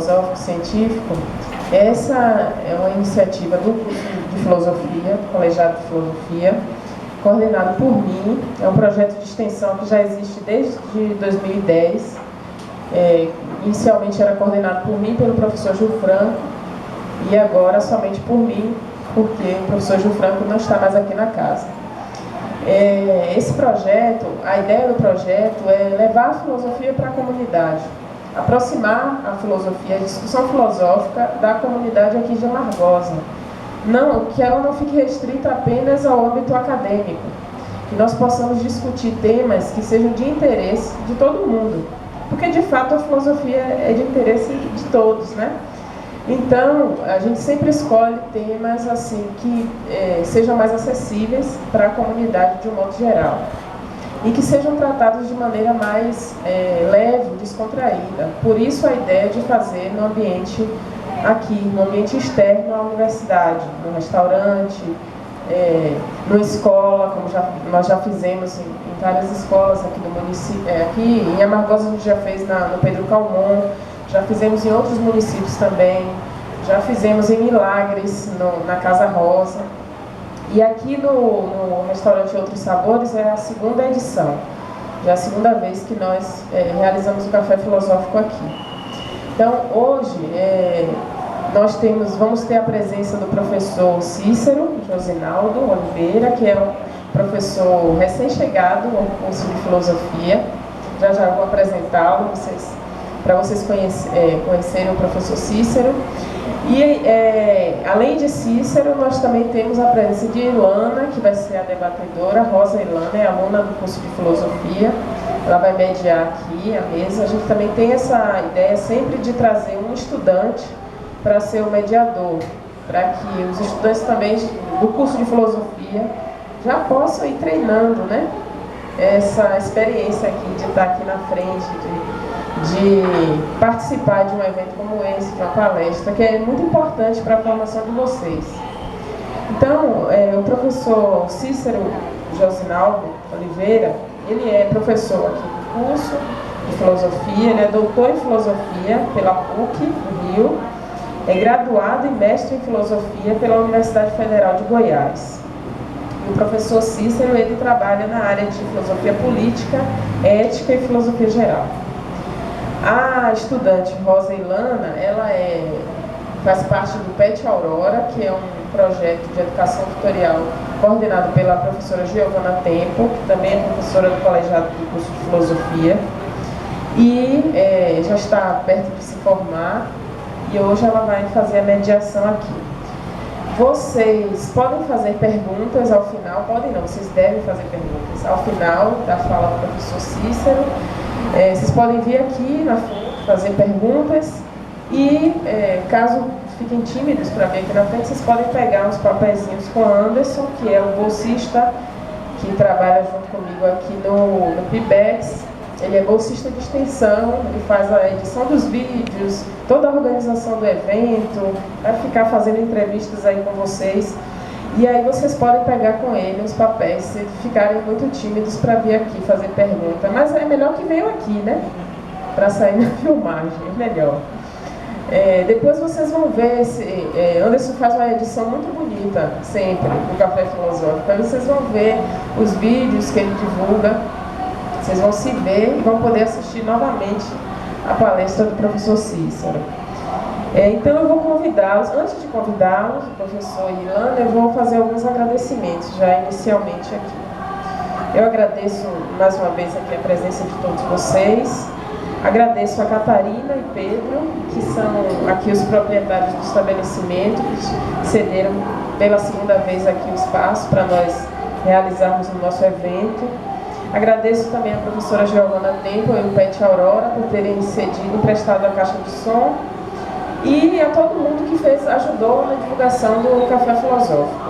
filosófico científico, essa é uma iniciativa do curso de filosofia, do colegiado de filosofia, coordenado por mim. É um projeto de extensão que já existe desde 2010. Inicialmente era coordenado por mim, pelo professor Gil Franco, e agora somente por mim, porque o professor Gil Franco não está mais aqui na casa. Esse projeto, a ideia do projeto é levar a filosofia para a comunidade, aproximar a filosofia, a discussão filosófica da comunidade aqui de Amargosa. Não, que ela não fique restrita apenas ao âmbito acadêmico, que nós possamos discutir temas que sejam de interesse de todo mundo, porque de fato a filosofia é de interesse de todos, né? Então, a gente sempre escolhe temas assim que sejam mais acessíveis para a comunidade de um modo geral e que sejam tratados de maneira mais leve, descontraída. Por isso a ideia de fazer no ambiente aqui, no ambiente externo à universidade, no restaurante, numa escola, como nós já fizemos em várias escolas aqui do município. Aqui em Amargosa a gente já fez no Pedro Calmon, já fizemos em outros municípios também, já fizemos em Milagres, na Casa Rosa. E aqui no restaurante Outros Sabores é a segunda edição, já é a segunda vez que nós realizamos o Café Filosófico aqui. Então, hoje, vamos ter a presença do professor Cícero Josinaldo Oliveira, que é um professor recém-chegado ao curso de filosofia. Já vou apresentá-lo para vocês conhecerem o professor Cícero. E, além de Cícero, nós também temos a presença de Ilana, que vai ser a debatedora. Rosa Ilana é aluna do curso de filosofia. Ela vai mediar aqui a mesa. A gente também tem essa ideia sempre de trazer um estudante para ser o mediador, para que os estudantes também do curso de filosofia já possam ir treinando, né? Essa experiência aqui de estar aqui na frente, de participar de um evento como esse, de uma palestra, que é muito importante para a formação de vocês. Então, o professor Cícero Josinaldo Oliveira, ele é professor aqui do curso de filosofia, ele é doutor em filosofia pela PUC do Rio, é graduado e mestre em filosofia pela Universidade Federal de Goiás. E o professor Cícero, ele trabalha na área de filosofia política, ética e filosofia geral. A estudante Rosa Ilana, ela faz parte do PET Aurora, que é um projeto de educação tutorial coordenado pela professora Giovana Tempo, que também é professora do colegiado do curso de filosofia, e já está perto de se formar, e hoje ela vai fazer a mediação aqui. Vocês podem fazer perguntas ao final, podem não, vocês devem fazer perguntas ao final da fala do professor Cícero. Vocês podem vir aqui na frente fazer perguntas e, caso fiquem tímidos para vir aqui na frente, vocês podem pegar uns papeizinhos com o Anderson, que é o bolsista que trabalha junto comigo aqui no PIBEX. Ele é bolsista de extensão, ele faz a edição dos vídeos, toda a organização do evento, vai ficar fazendo entrevistas aí com vocês. E aí vocês podem pegar com ele os papéis, se ficarem muito tímidos para vir aqui fazer pergunta. Mas é melhor que venham aqui, né? Para sair na filmagem, é melhor. Depois vocês vão ver, Anderson faz uma edição muito bonita, sempre, do Café Filosófico. Aí vocês vão ver os vídeos que ele divulga, vocês vão se ver e vão poder assistir novamente a palestra do professor Cícero. Então eu vou convidá-los, antes de convidá-los, o professor e Ilana, eu vou fazer alguns agradecimentos já inicialmente aqui. Eu agradeço mais uma vez aqui a presença de todos vocês, agradeço a Catarina e Pedro, que são aqui os proprietários do estabelecimento, que cederam pela segunda vez aqui o espaço para nós realizarmos o nosso evento. Agradeço também a professora Giovana Tempo e o PET Aurora por terem cedido, emprestado a caixa de som, e a todo mundo que ajudou na divulgação do Café Filosófico.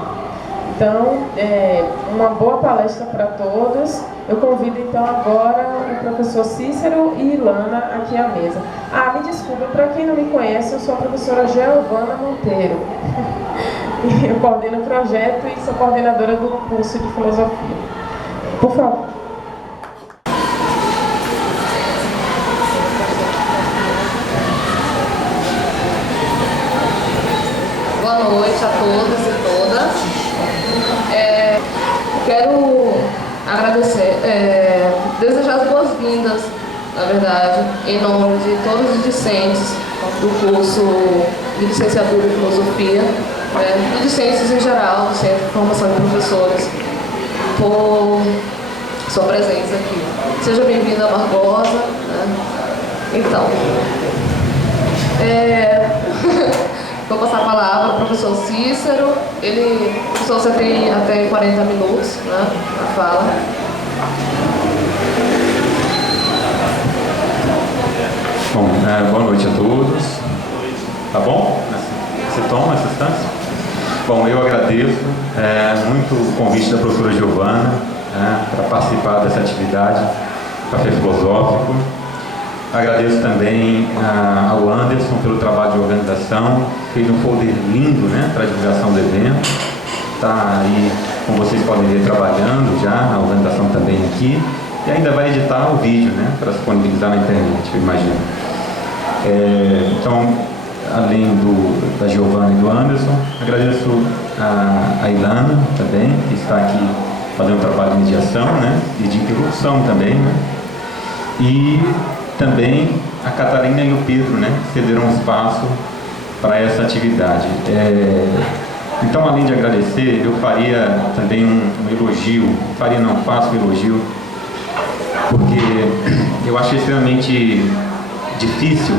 Então, uma boa palestra para todos. Eu convido então agora o professor Cícero e Ilana aqui à mesa. Me desculpa, para quem não me conhece, eu sou a professora Giovana Monteiro. Eu coordeno o projeto e sou coordenadora do curso de filosofia. Por favor. noite a todos e todas. Quero agradecer, desejar as boas-vindas, na verdade, em nome de todos os discentes do curso de licenciatura em filosofia, e discentes em geral, do Centro de Formação de Professores, por sua presença aqui. Seja bem-vinda, Barbosa. Então, vou passar a palavra ao professor Cícero. Professor, você tem até 40 minutos, a fala. Bom, boa noite a todos. Tá bom? Você toma essa instância? Bom, eu agradeço muito o convite da professora Giovana para participar dessa atividade, Café Filosófico. Agradeço também ao Anderson pelo trabalho de organização, fez um folder lindo, para a divulgação do evento. Está aí, como vocês podem ver, trabalhando já, a organização também aqui, e ainda vai editar o vídeo, para disponibilizar na internet, eu imagino. Então, além da Giovana e do Anderson, agradeço a Ilana também, que está aqui fazendo um trabalho de mediação, e de interrupção também, e também a Catarina e o Pedro, que cederam espaço para essa atividade. Então, além de agradecer, eu faria também um elogio, faço um elogio, porque eu acho extremamente difícil,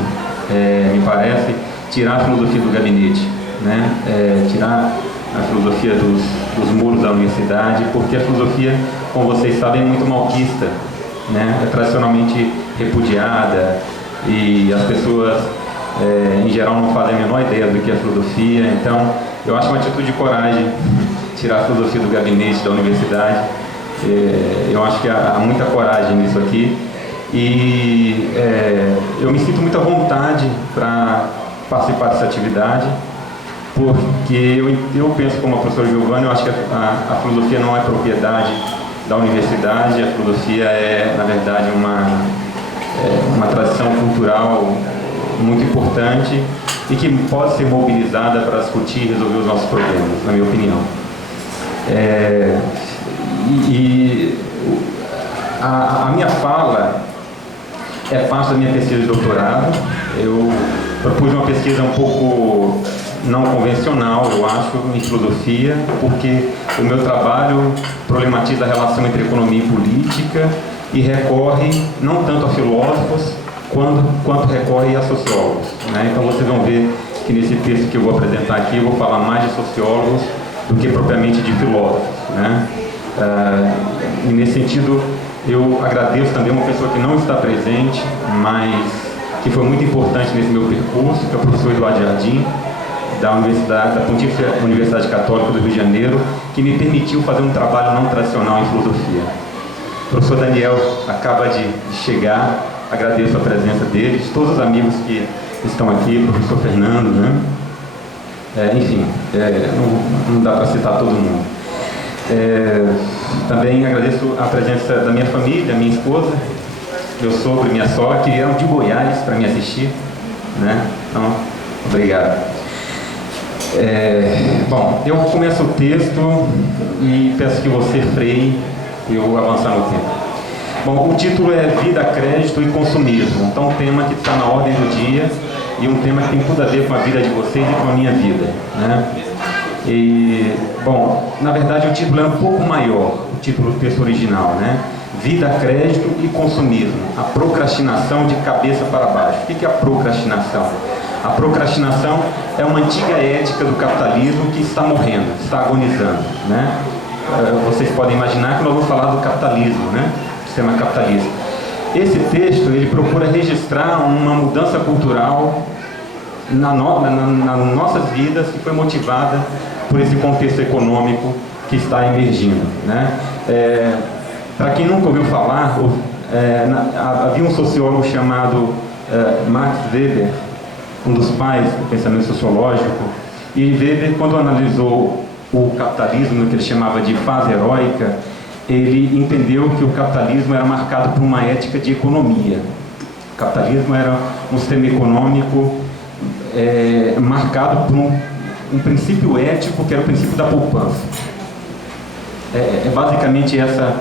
me parece, tirar a filosofia do gabinete, tirar a filosofia dos muros da universidade, porque a filosofia, como vocês sabem, é muito malquista, é tradicionalmente repudiada, e as pessoas em geral não fazem a menor ideia do que é filosofia. Então eu acho uma atitude de coragem tirar a filosofia do gabinete da universidade. Eu acho que há muita coragem nisso aqui, e eu me sinto muito à vontade para participar dessa atividade, porque eu penso como a professora Giovana, eu acho que a filosofia não é propriedade da universidade. A filosofia é, na verdade, uma tradição cultural muito importante e que pode ser mobilizada para discutir e resolver os nossos problemas, na minha opinião. A minha fala é parte da minha pesquisa de doutorado. Eu propus uma pesquisa um pouco não convencional, eu acho, em filosofia, porque o meu trabalho problematiza a relação entre economia e política e recorre não tanto a filósofos quanto recorre a sociólogos, Então vocês vão ver que nesse texto que eu vou apresentar aqui eu vou falar mais de sociólogos do que propriamente de filósofos, E nesse sentido eu agradeço também uma pessoa que não está presente, mas que foi muito importante nesse meu percurso, que é o professor Eduardo Jardim, da Pontífice Universidade Católica do Rio de Janeiro, que me permitiu fazer um trabalho não tradicional em filosofia. O professor Daniel acaba de chegar, agradeço a presença dele, de todos os amigos que estão aqui, o professor Fernando, enfim, não dá para citar todo mundo. Também agradeço a presença da minha família, minha esposa, meu sogro e minha sogra, que vieram de Goiás para me assistir, Então, obrigado. Bom, eu começo o texto e peço que você freie eu avançar no tempo. Bom, o título é Vida, Crédito e Consumismo. Então, um tema que está na ordem do dia e um tema que tem tudo a ver com a vida de vocês e com a minha vida, E, bom, na verdade o título é um pouco maior, o título do texto original, Vida, Crédito e Consumismo. A procrastinação de cabeça para baixo. O que é a procrastinação? A procrastinação é uma antiga ética do capitalismo que está morrendo, está agonizando, Vocês podem imaginar que nós vamos falar do capitalismo, Sistema capitalista. Esse texto, ele procura registrar uma mudança cultural nas nossas vidas, que foi motivada por esse contexto econômico que está emergindo, Para quem nunca ouviu falar, havia um sociólogo chamado Max Weber, um dos pais do pensamento sociológico, e Weber, quando analisou o capitalismo, que ele chamava de fase heróica, ele entendeu que o capitalismo era marcado por uma ética de economia. O capitalismo era um sistema econômico marcado um princípio ético que era o princípio da poupança. É basicamente essa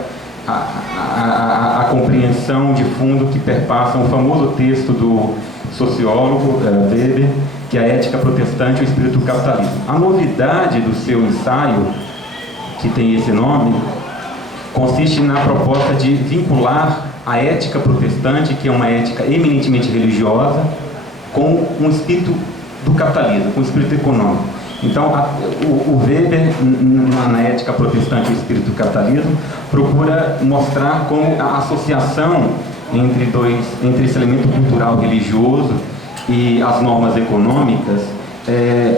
a compreensão de fundo que perpassa um famoso texto do sociólogo Weber, que é a Ética Protestante e o Espírito do Capitalismo. A novidade do seu ensaio, que tem esse nome, consiste na proposta de vincular a ética protestante, que é uma ética eminentemente religiosa, com um espírito do capitalismo, com o espírito econômico. Então, o Weber, na ética protestante e o espírito do capitalismo, procura mostrar como a associação entre esse elemento cultural religioso e as normas econômicas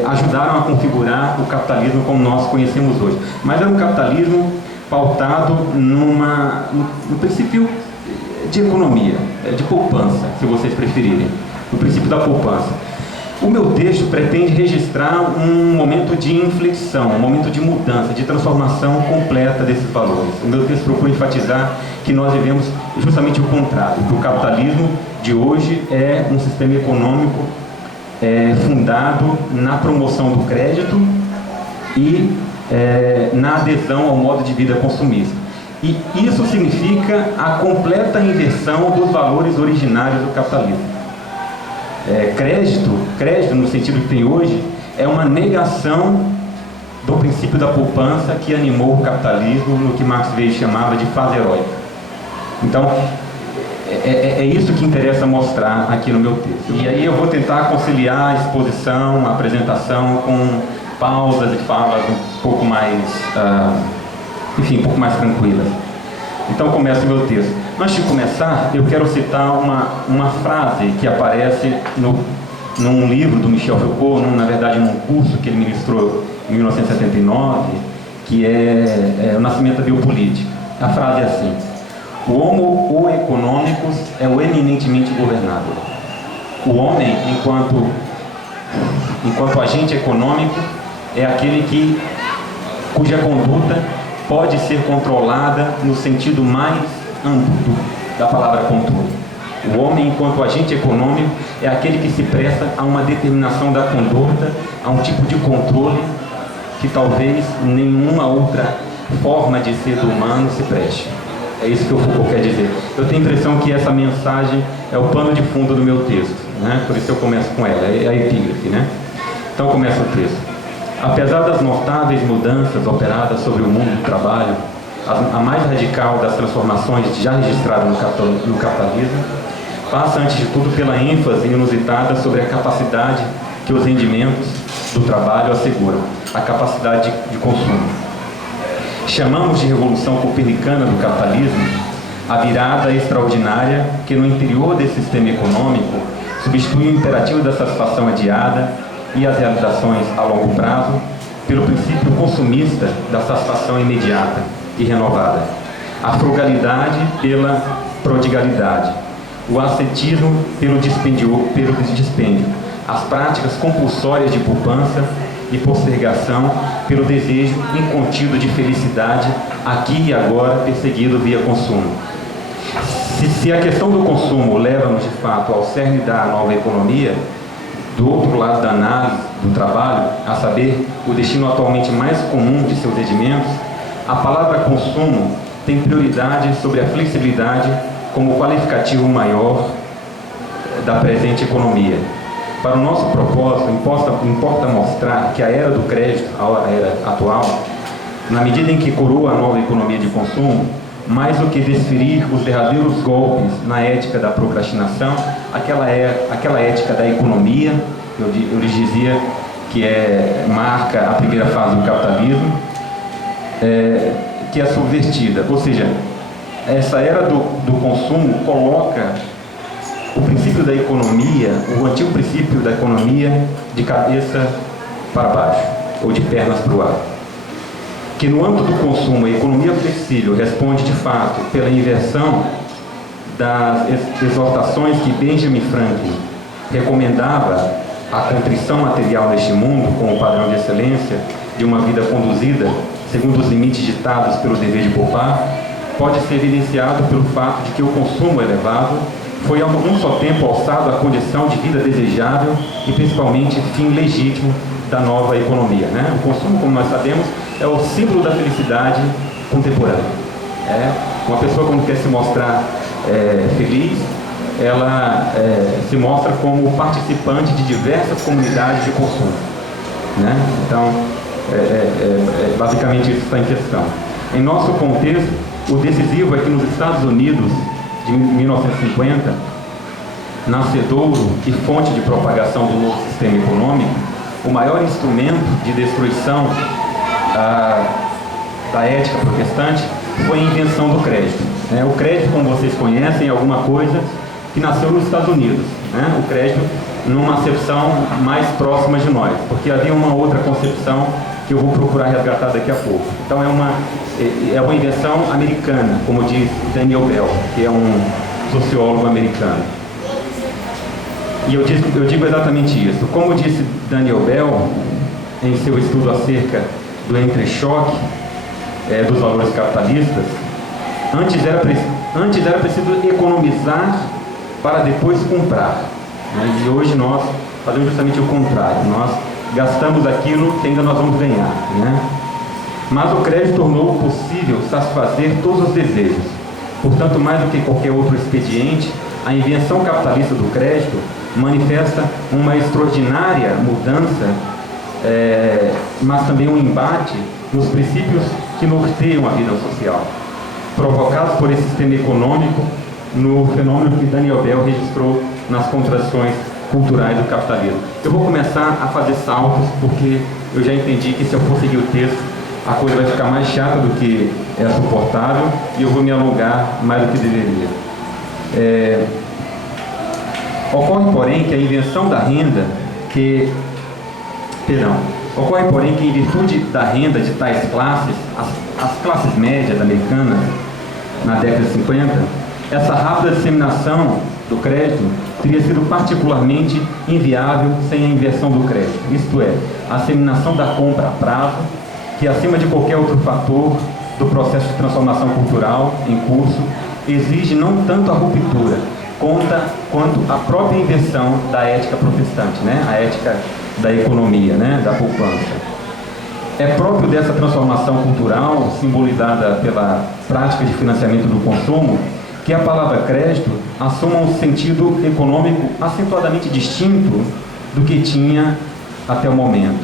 ajudaram a configurar o capitalismo como nós conhecemos hoje. Mas era um capitalismo pautado no princípio de economia, de poupança, se vocês preferirem, no princípio da poupança. O meu texto pretende registrar um momento de inflexão, um momento de mudança, de transformação completa desses valores. O meu texto procura enfatizar que nós vivemos justamente o contrário, que o capitalismo de hoje é um sistema econômico fundado na promoção do crédito e na adesão ao modo de vida consumista. E isso significa a completa inversão dos valores originários do capitalismo. Crédito no sentido que tem hoje, é uma negação do princípio da poupança que animou o capitalismo no que Marx Weber chamava de fase heróica. Então, é isso que interessa mostrar aqui no meu texto. E aí eu vou tentar conciliar a exposição, a apresentação com pausas e falas um pouco mais, um pouco mais tranquilas. Então começa o meu texto. Antes de começar, eu quero citar uma frase que aparece num livro do Michel Foucault, na verdade num curso que ele ministrou em 1979, que é O Nascimento da Biopolítica. A frase é assim: o homo economicus é o eminentemente governável. O homem, enquanto agente econômico, é aquele cuja conduta pode ser controlada no sentido mais amplo da palavra controle. O homem, enquanto agente econômico, é aquele que se presta a uma determinação da conduta, a um tipo de controle que talvez nenhuma outra forma de ser do humano se preste. É isso que o Foucault quer dizer. Eu tenho a impressão que essa mensagem é o pano de fundo do meu texto, né? Por isso eu começo com ela, é a epígrafe, né? Então começa o texto. Apesar das notáveis mudanças operadas sobre o mundo do trabalho, a mais radical das transformações já registradas no capitalismo passa, antes de tudo, pela ênfase inusitada sobre a capacidade que os rendimentos do trabalho asseguram, a capacidade de consumo. Chamamos de revolução copernicana do capitalismo a virada extraordinária que, no interior desse sistema econômico, substitui o imperativo da satisfação adiada e as realizações a longo prazo pelo princípio consumista da satisfação imediata e renovada, a frugalidade pela prodigalidade, o ascetismo pelo dispêndio, as práticas compulsórias de poupança e postergação pelo desejo incontido de felicidade aqui e agora perseguido via consumo. Se a questão do consumo leva-nos de fato ao cerne da nova economia, do outro lado da análise do trabalho, a saber, o destino atualmente mais comum de seus rendimentos, a palavra consumo tem prioridade sobre a flexibilidade como qualificativo maior da presente economia. Para o nosso propósito, importa mostrar que a era do crédito, a era atual, na medida em que coroa a nova economia de consumo, mais do que desferir os derradeiros golpes na ética da procrastinação, aquela ética da economia, eu lhes dizia que marca a primeira fase do capitalismo, que é subvertida. Ou seja, essa era do consumo coloca o princípio da economia, o antigo princípio da economia, de cabeça para baixo, ou de pernas para o ar. Que no âmbito do consumo, a economia flexível responde de fato pela inversão das exortações que Benjamin Franklin recomendava a contrição material neste mundo como padrão de excelência de uma vida conduzida segundo os limites ditados pelo dever de poupar, pode ser evidenciado pelo fato de que o consumo elevado foi a um só tempo alçado à condição de vida desejável e principalmente fim legítimo da nova economia, né? O consumo, como nós sabemos, é o símbolo da felicidade contemporânea. Uma pessoa, quando quer se mostrar feliz, ela se mostra como participante de diversas comunidades de consumo, né? Então, basicamente isso está em questão. Em nosso contexto, o decisivo é que nos Estados Unidos, de 1950, nascedouro e fonte de propagação do novo sistema econômico, o maior instrumento de destruição da ética protestante foi a invenção do crédito. O crédito, como vocês conhecem, é alguma coisa que nasceu nos Estados Unidos. O crédito numa acepção mais próxima de nós, porque havia uma outra concepção que eu vou procurar resgatar daqui a pouco. Então é uma invenção americana, como diz Daniel Bell, que é um sociólogo americano. E eu digo exatamente isso. Como disse Daniel Bell, em seu estudo acerca do entrechoque dos valores capitalistas, antes era preciso economizar para depois comprar. E hoje nós fazemos justamente o contrário. Nós gastamos aquilo que ainda nós vamos ganhar. Mas o crédito tornou possível satisfazer todos os desejos. Portanto, mais do que qualquer outro expediente, a invenção capitalista do crédito manifesta uma extraordinária mudança, mas também um embate nos princípios que norteiam a vida social, provocados por esse sistema econômico no fenômeno que Daniel Bell registrou nas contradições culturais do capitalismo. Eu vou começar a fazer saltos, porque eu já entendi que se eu for seguir o texto, a coisa vai ficar mais chata do que é suportável, e eu vou me alongar mais do que deveria. Ocorre, porém, que a invenção da renda, ocorre, porém, que em virtude da renda de tais classes, as classes médias americanas, na década de 50, essa rápida disseminação do crédito teria sido particularmente inviável sem a inversão do crédito, isto é, a disseminação da compra a prazo, que acima de qualquer outro fator do processo de transformação cultural em curso, exige não tanto a ruptura, quanto a própria inversão da ética protestante, a ética da economia, da poupança. É próprio dessa transformação cultural, simbolizada pela prática de financiamento do consumo, que a palavra crédito assuma um sentido econômico acentuadamente distinto do que tinha até o momento.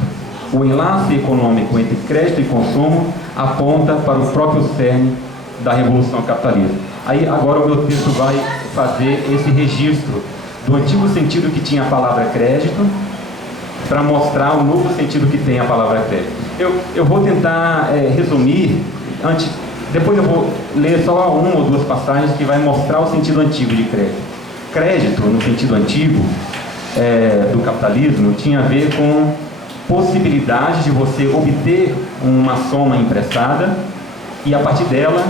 O enlace econômico entre crédito e consumo aponta para o próprio cerne da revolução capitalista. Aí agora o meu texto vai fazer esse registro do antigo sentido que tinha a palavra crédito para mostrar o novo sentido que tem a palavra crédito. Eu vou tentar resumir, depois eu vou ler só uma ou duas passagens que vai mostrar o sentido antigo de crédito. Crédito, no sentido antigo do capitalismo, tinha a ver com possibilidade de você obter uma soma emprestada e, a partir dela,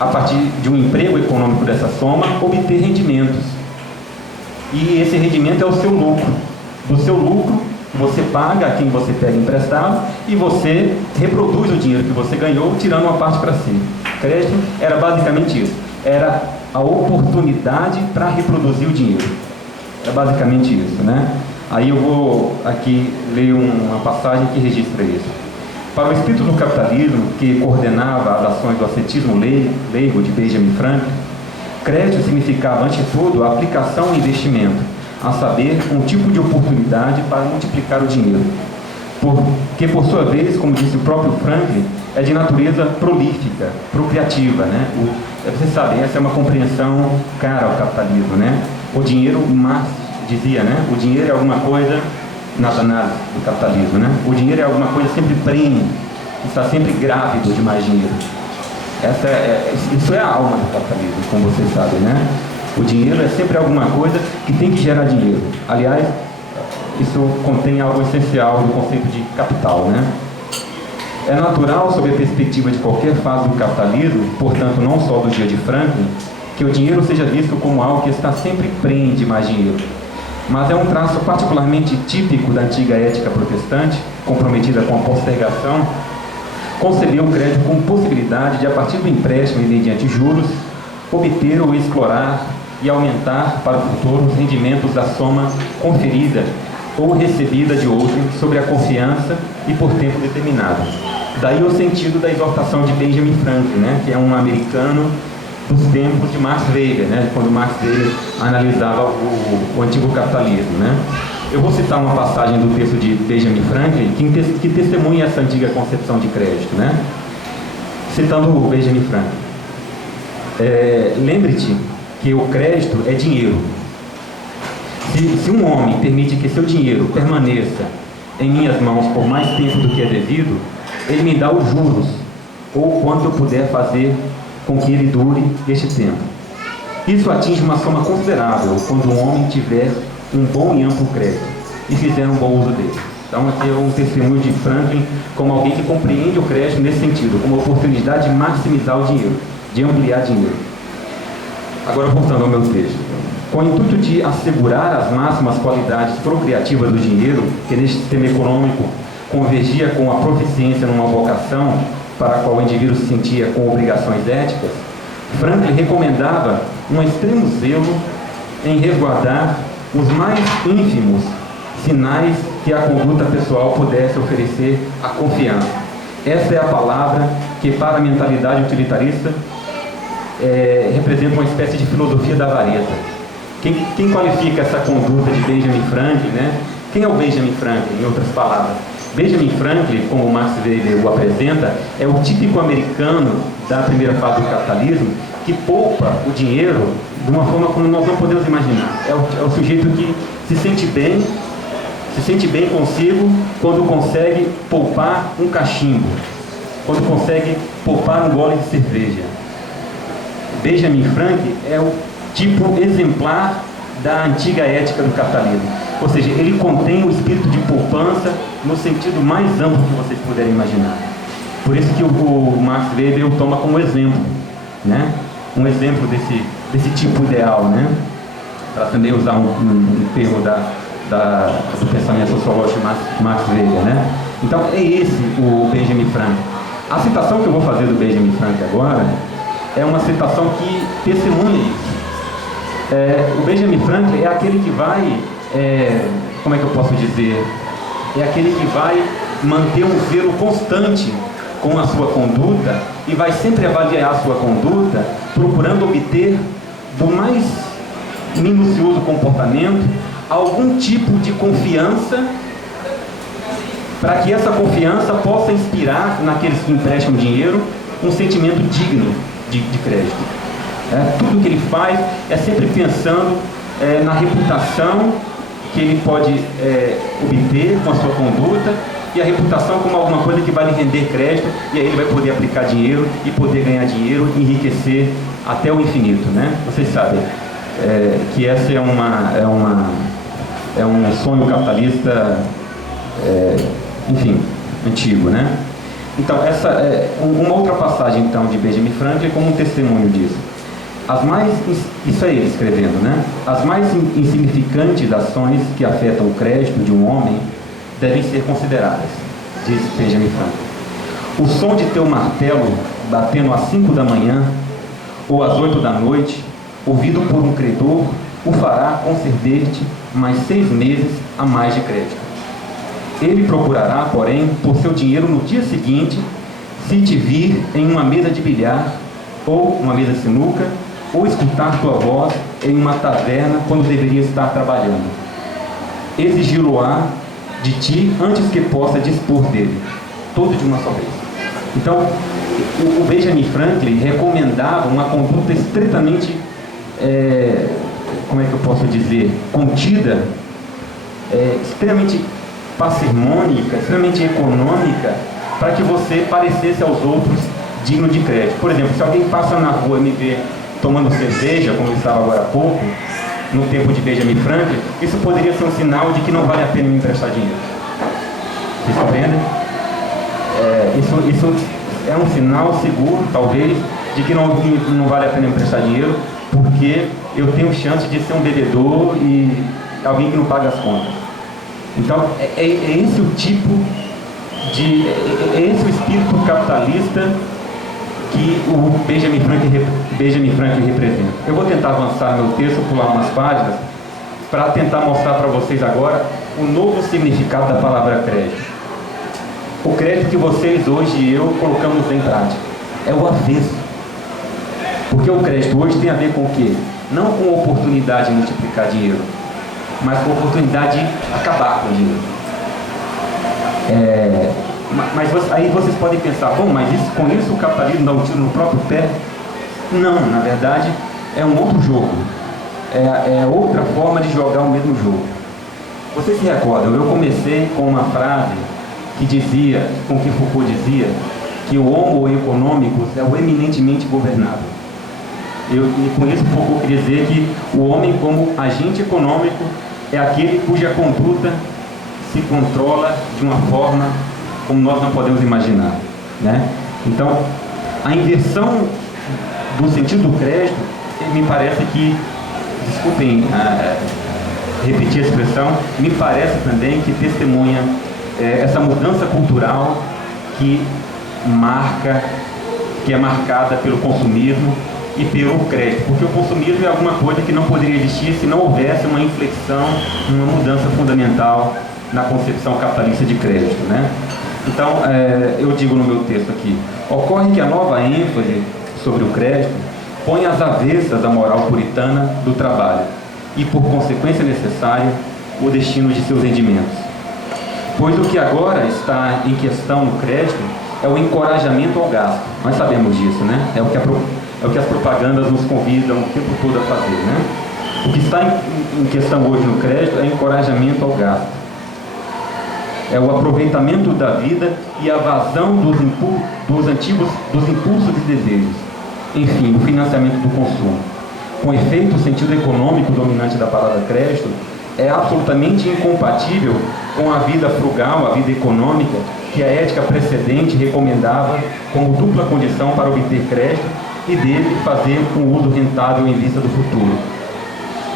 a partir de um emprego econômico dessa soma, obter rendimentos. E esse rendimento é o seu lucro. Do seu lucro, você paga a quem você pega emprestado e você reproduz o dinheiro que você ganhou, tirando uma parte para si. Crédito era basicamente isso. Era a oportunidade para reproduzir o dinheiro. Era basicamente isso, Aí eu vou aqui ler uma passagem que registra isso. Para o espírito do capitalismo, que coordenava as ações do ascetismo leigo de Benjamin Franklin, crédito significava, ante tudo, a aplicação e investimento, a saber, um tipo de oportunidade para multiplicar o dinheiro. Que, por sua vez, como disse o próprio Franklin, é de natureza prolífica, procriativa, Vocês sabem, essa é uma compreensão cara ao capitalismo, O dinheiro, Marx dizia, o dinheiro é alguma coisa, nas análises do capitalismo, O dinheiro é alguma coisa sempre prenhe, está sempre grávido de mais dinheiro. Isso é a alma do capitalismo, como vocês sabem, O dinheiro é sempre alguma coisa que tem que gerar dinheiro. Aliás, isso contém algo essencial do conceito de capital, É natural, sob a perspectiva de qualquer fase do capitalismo, portanto não só do dia de Franklin, que o dinheiro seja visto como algo que está sempre prenhe de mais dinheiro. Mas é um traço particularmente típico da antiga ética protestante, comprometida com a postergação, concebeu o crédito como possibilidade de, a partir do empréstimo e mediante juros, obter ou explorar e aumentar para o futuro os rendimentos da soma conferida ou recebida de outrem sobre a confiança e por tempo determinado. Daí o sentido da exortação de Benjamin Franklin, né, que é um americano dos tempos de Max Weber, né, quando Max Weber analisava o antigo capitalismo, né. Eu vou citar uma passagem do texto de Benjamin Franklin que testemunha essa antiga concepção de crédito, né. Citando o Benjamin Franklin. Lembre-te que o crédito é dinheiro. Se um homem permite que seu dinheiro permaneça em minhas mãos por mais tempo do que é devido, ele me dá os juros, ou quanto eu puder fazer com que ele dure este tempo. Isso atinge uma soma considerável quando um homem tiver um bom e amplo crédito e fizer um bom uso dele. Então aqui é um testemunho de Franklin como alguém que compreende o crédito nesse sentido, como oportunidade de maximizar o dinheiro, de ampliar dinheiro. Agora voltando ao meu texto. Com o intuito de assegurar as máximas qualidades procriativas do dinheiro, que neste sistema econômico convergia com a proficiência numa vocação para a qual o indivíduo se sentia com obrigações éticas, Franklin recomendava um extremo zelo em resguardar os mais ínfimos sinais que a conduta pessoal pudesse oferecer à confiança. Essa é a palavra que, para a mentalidade utilitarista, representa uma espécie de filosofia da avareza. Quem qualifica essa conduta de Benjamin Franklin, né? Quem é o Benjamin Franklin, em outras palavras? Benjamin Franklin, como Max Weber o apresenta, é o típico americano da primeira fase do capitalismo que poupa o dinheiro de uma forma como nós não podemos imaginar. É o sujeito que se sente bem consigo quando consegue poupar um cachimbo, quando consegue poupar um gole de cerveja. Benjamin Franklin é o tipo exemplar da antiga ética do capitalismo. Ou seja, ele contém o espírito de poupança no sentido mais amplo que vocês puderem imaginar. Por isso que o Max Weber o toma como exemplo, né? Um exemplo desse tipo ideal, né? Para também usar um termo do pensamento sociológico de Max Weber, né? Então é esse o Benjamin Franklin. A citação que eu vou fazer do Benjamin Franklin agora é uma citação que testemunha isso. O Benjamin Franklin é aquele que vai, como é que eu posso dizer? É aquele que vai manter um zelo constante com a sua conduta e vai sempre avaliar a sua conduta, procurando obter do mais minucioso comportamento algum tipo de confiança, para que essa confiança possa inspirar naqueles que emprestam dinheiro um sentimento digno de crédito. Tudo que ele faz é sempre pensando na reputação que ele pode obter com a sua conduta, e a reputação como alguma coisa que vai lhe render crédito, e aí ele vai poder aplicar dinheiro e poder ganhar dinheiro e enriquecer até o infinito, né? Vocês sabem que essa é um sonho capitalista, enfim, antigo, né? Então, essa é uma outra passagem então de Benjamin Franklin como um testemunho disso. Isso é ele escrevendo, né? As mais insignificantes ações que afetam o crédito de um homem devem ser consideradas, diz Benjamin Franklin. O som de teu martelo batendo às 5 da manhã ou às 8 da noite, ouvido por um credor, o fará conceder-te mais 6 meses a mais de crédito. Ele procurará, porém, por seu dinheiro no dia seguinte, se te vir em uma mesa de bilhar, ou uma mesa de sinuca, ou escutar tua voz em uma taverna quando deveria estar trabalhando. Exigi-lo-á de ti antes que possa dispor dele, todo de uma só vez. Então, o Benjamin Franklin recomendava uma conduta estritamente, como é que eu posso dizer, contida, extremamente parcimônica, extremamente econômica, para que você parecesse aos outros digno de crédito. Por exemplo, se alguém passa na rua e me vê tomando cerveja, como eu estava agora há pouco, no tempo de Benjamin Franklin, isso poderia ser um sinal de que não vale a pena me emprestar dinheiro. Vocês compreendem? Isso é um sinal seguro, talvez, de que não vale a pena me emprestar dinheiro, porque eu tenho chance de ser um bebedor e alguém que não paga as contas. Então, é esse o tipo de... é esse o espírito capitalista que o Benjamin Franklin representa. Eu vou tentar avançar meu texto, pular umas páginas, para tentar mostrar para vocês agora o novo significado da palavra crédito. O crédito que vocês hoje e eu colocamos em prática é o avesso. Porque o crédito hoje tem a ver com o quê? Não com a oportunidade de multiplicar dinheiro, mas com a oportunidade de acabar com o dinheiro. Aí vocês podem pensar, bom, mas com isso o capitalismo dá um tiro no próprio pé? Não, na verdade é um outro jogo. É outra forma de jogar o mesmo jogo. Vocês se recordam, eu comecei com uma frase que dizia, com que Foucault dizia, que o homo econômicus é o eminentemente governável. E com isso Foucault quer dizer que o homem como agente econômico é aquele cuja conduta se controla de uma forma como nós não podemos imaginar, né? Então, a inversão do sentido do crédito, me parece que, desculpem repetir a expressão, me parece também que testemunha essa mudança cultural que é marcada pelo consumismo e pelo crédito, porque o consumismo é alguma coisa que não poderia existir se não houvesse uma inflexão, uma mudança fundamental na concepção capitalista de crédito, né? Então, eu digo no meu texto aqui, ocorre que a nova ênfase sobre o crédito põe às avessas a moral puritana do trabalho e, por consequência necessária, o destino de seus rendimentos. Pois o que agora está em questão no crédito é o encorajamento ao gasto. Nós sabemos disso, né? É o que as propagandas nos convidam o tempo todo a fazer, né? O que está em questão hoje no crédito é encorajamento ao gasto. É o aproveitamento da vida e a vazão dos impulsos e desejos. Enfim, o financiamento do consumo. Com efeito, o sentido econômico dominante da palavra crédito é absolutamente incompatível com a vida frugal, a vida econômica, que a ética precedente recomendava como dupla condição para obter crédito e dele fazer um uso rentável em vista do futuro.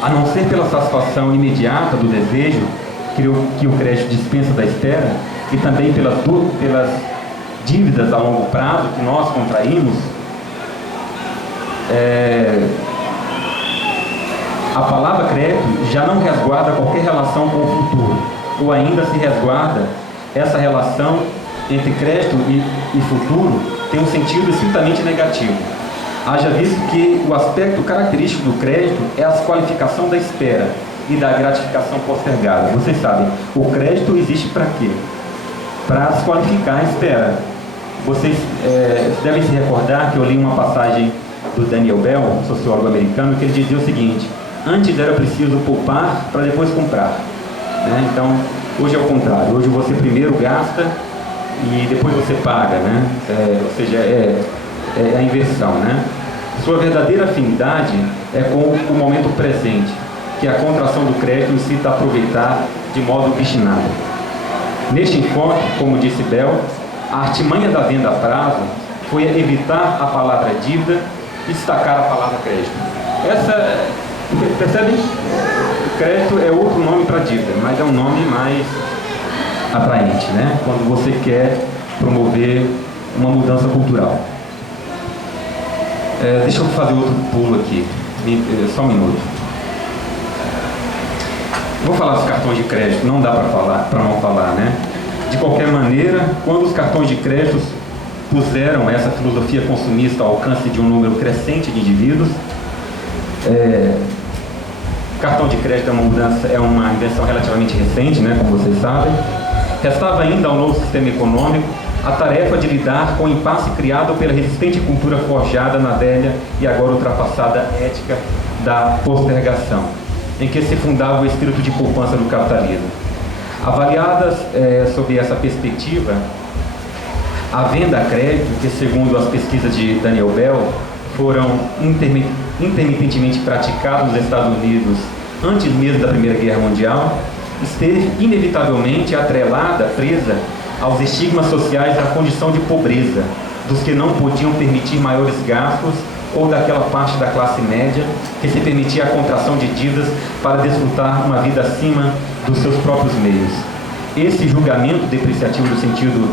A não ser pela satisfação imediata do desejo que o crédito dispensa da espera, e também pelas dívidas a longo prazo que nós contraímos, a palavra crédito já não resguarda qualquer relação com o futuro, ou ainda se resguarda essa relação entre crédito e futuro tem um sentido estritamente negativo. Haja visto que o aspecto característico do crédito é a qualificação da espera e da gratificação postergada. Vocês sabem, o crédito existe para quê? Para se qualificar a espera. Vocês devem se recordar que eu li uma passagem do Daniel Bell, sociólogo americano, que ele dizia o seguinte: antes era preciso poupar para depois comprar, né? Então, hoje é o contrário. Hoje você primeiro gasta e depois você paga, né? Ou seja, é a inversão, né? Sua verdadeira afinidade é com o momento presente, que a contração do crédito incita a aproveitar de modo obstinado. Neste encontro, como disse Bell, a artimanha da venda a prazo foi evitar a palavra dívida e destacar a palavra crédito. Percebem? O crédito é outro nome para dívida, mas é um nome mais atraente, né? Quando você quer promover uma mudança cultural. Deixa eu fazer outro pulo aqui, só um minuto. Vou falar dos cartões de crédito, não dá para não falar, né? De qualquer maneira, quando os cartões de crédito puseram essa filosofia consumista ao alcance de um número crescente de indivíduos, cartão de crédito é uma invenção relativamente recente, né, como vocês sabem. Restava ainda ao novo sistema econômico a tarefa de lidar com o impasse criado pela resistente cultura forjada na velha e agora ultrapassada ética da postergação, em que se fundava o espírito de poupança do capitalismo. Avaliadas sob essa perspectiva, a venda a crédito, que segundo as pesquisas de Daniel Bell, foram intermitentemente praticadas nos Estados Unidos antes mesmo da Primeira Guerra Mundial, esteve inevitavelmente atrelada, presa aos estigmas sociais da condição de pobreza, dos que não podiam permitir maiores gastos, ou daquela parte da classe média que se permitia a contração de dívidas para desfrutar uma vida acima dos seus próprios meios. Esse julgamento depreciativo do sentido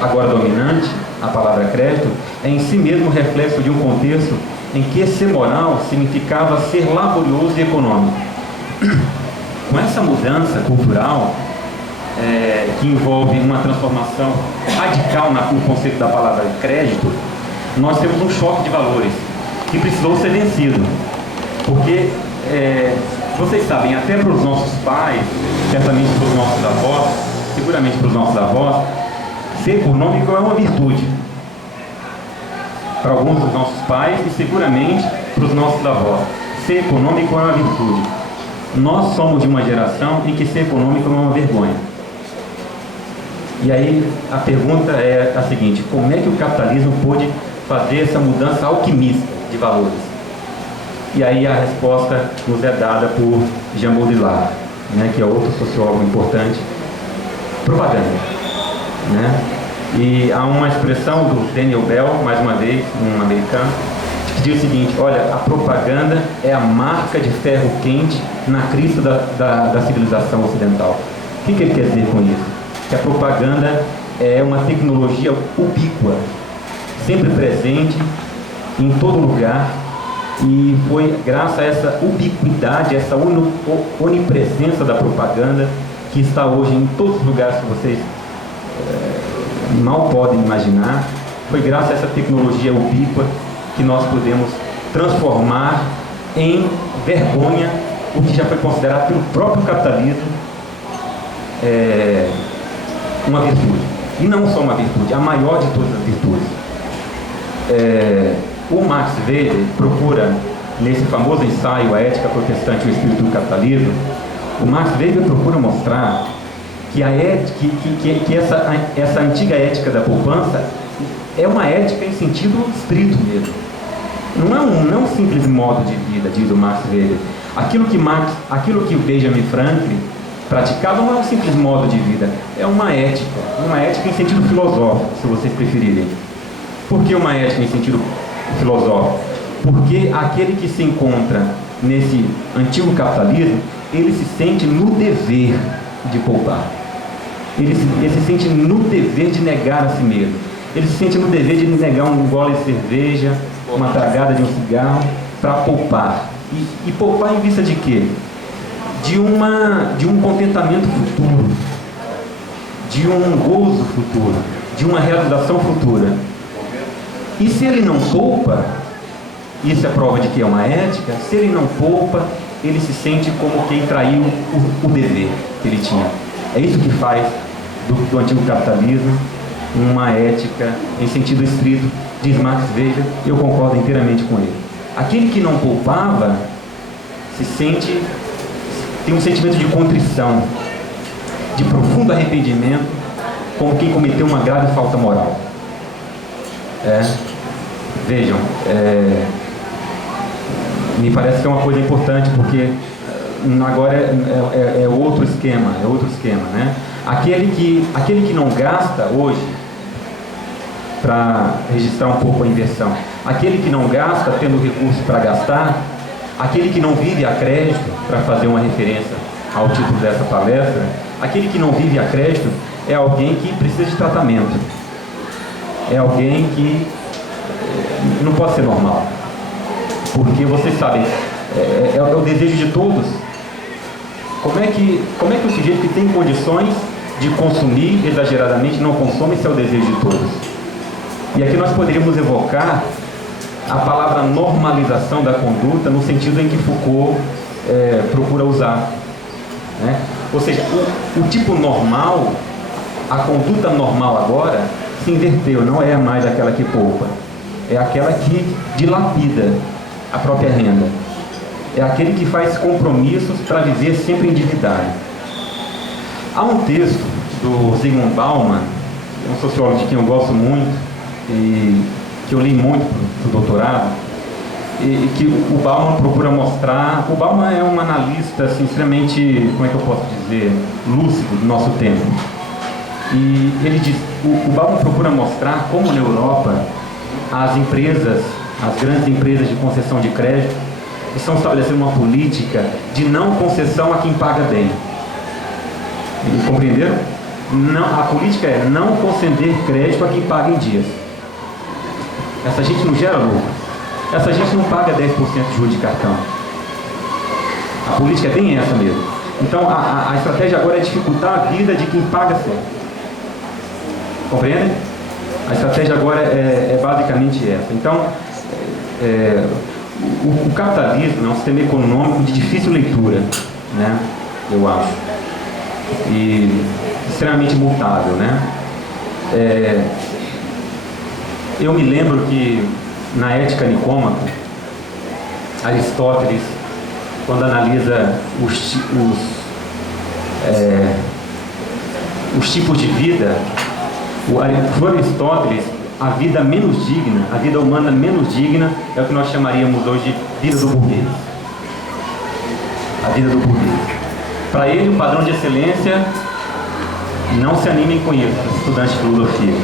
agora dominante, a palavra crédito, é em si mesmo reflexo de um contexto em que ser moral significava ser laborioso e econômico, Com essa mudança cultural, que envolve uma transformação radical no conceito da palavra crédito, nós temos um choque de valores que precisou ser vencido. Porque, vocês sabem, até para os nossos pais, certamente para os nossos avós, seguramente para os nossos avós, ser econômico é uma virtude. Para alguns dos nossos pais e seguramente para os nossos avós, ser econômico é uma virtude. Nós somos de uma geração em que ser econômico é uma vergonha. E aí a pergunta é a seguinte: como é que o capitalismo pôde fazer essa mudança alquimista de valores? E aí a resposta nos é dada por Jean Baudrillard, né, que é outro sociólogo importante. Propaganda, né? E há uma expressão do Daniel Bell, mais uma vez, um americano, que diz o seguinte: olha, a propaganda é a marca de ferro quente na crista da civilização ocidental. O que ele quer dizer com isso? Que a propaganda é uma tecnologia ubíqua, sempre presente, em todo lugar, e foi graças a essa ubiquidade, essa onipresença da propaganda, que está hoje em todos os lugares que vocês mal podem imaginar. Foi graças a essa tecnologia ubíqua que nós podemos transformar em vergonha o que já foi considerado pelo próprio capitalismo uma virtude. E não só uma virtude, a maior de todas as virtudes. O Max Weber procura, nesse famoso ensaio A Ética Protestante e o Espírito do Capitalismo, o Max Weber procura mostrar que essa antiga ética da poupança é uma ética em sentido estrito mesmo. Não é um simples modo de vida, diz o Max Weber. Aquilo que o Benjamin Franklin praticava não é um simples modo de vida, é uma ética em sentido filosófico, se vocês preferirem. Por que uma ética em sentido filosófico? Porque aquele que se encontra nesse antigo capitalismo, ele se sente no dever de poupar. Ele se sente no dever de negar a si mesmo. Ele se sente no dever de negar um gole de cerveja, uma tragada de um cigarro, para poupar. E poupar em vista de quê? De um contentamento futuro, de um gozo futuro, de uma realização futura. E se ele não poupa, isso é prova de que é uma ética, se ele não poupa, ele se sente como quem traiu o dever que ele tinha. É isso que faz do antigo capitalismo uma ética em sentido estrito, diz Max Weber, eu concordo inteiramente com ele. Aquele que não poupava tem um sentimento de contrição, de profundo arrependimento, como quem cometeu uma grave falta moral. Vejam, me parece que é uma coisa importante, porque agora é outro esquema, né? Aquele que não gasta hoje, para registrar um pouco a inversão, aquele que não gasta tendo recurso para gastar, aquele que não vive a crédito, para fazer uma referência ao título dessa palestra, aquele que não vive a crédito é alguém que precisa de tratamento, é alguém que não pode ser normal, porque vocês sabem, é o desejo de todos. Como é que o sujeito que tem condições de consumir exageradamente não consome, se é o desejo de todos? E aqui nós poderíamos evocar a palavra normalização da conduta no sentido em que Foucault procura usar, né? Ou seja, o tipo normal, a conduta normal agora se inverteu, não é mais aquela que poupa, é aquela que dilapida a própria renda, é aquele que faz compromissos para viver sempre endividado. Há um texto do Zygmunt Bauman, um sociólogo de quem eu gosto muito e que eu li muito para o doutorado, e que o Bauman procura mostrar. O Bauman é um analista assim, extremamente, como é que eu posso dizer, lúcido do nosso tempo. E ele diz, o Bauman procura mostrar como na Europa as grandes empresas de concessão de crédito estão estabelecendo uma política de não concessão a quem paga bem. Compreenderam? Não, a política é não conceder crédito a quem paga em dias. Essa gente não gera lucro. Essa gente não paga 10% de juros de cartão. A política é bem essa mesmo. Então a estratégia agora é dificultar a vida de quem paga certo. Compreendem? A estratégia agora é basicamente essa. Então, o capitalismo é um sistema econômico de difícil leitura, né? Eu acho. E extremamente mutável, né? Eu me lembro que na Ética Nicômaco, Aristóteles, quando analisa os tipos de vida, para Aristóteles, a vida menos digna, a vida humana menos digna, é o que nós chamaríamos hoje de vida do burguês. A vida do burguês. Para ele, o padrão de excelência, não se animem com isso, estudantes de filosofia.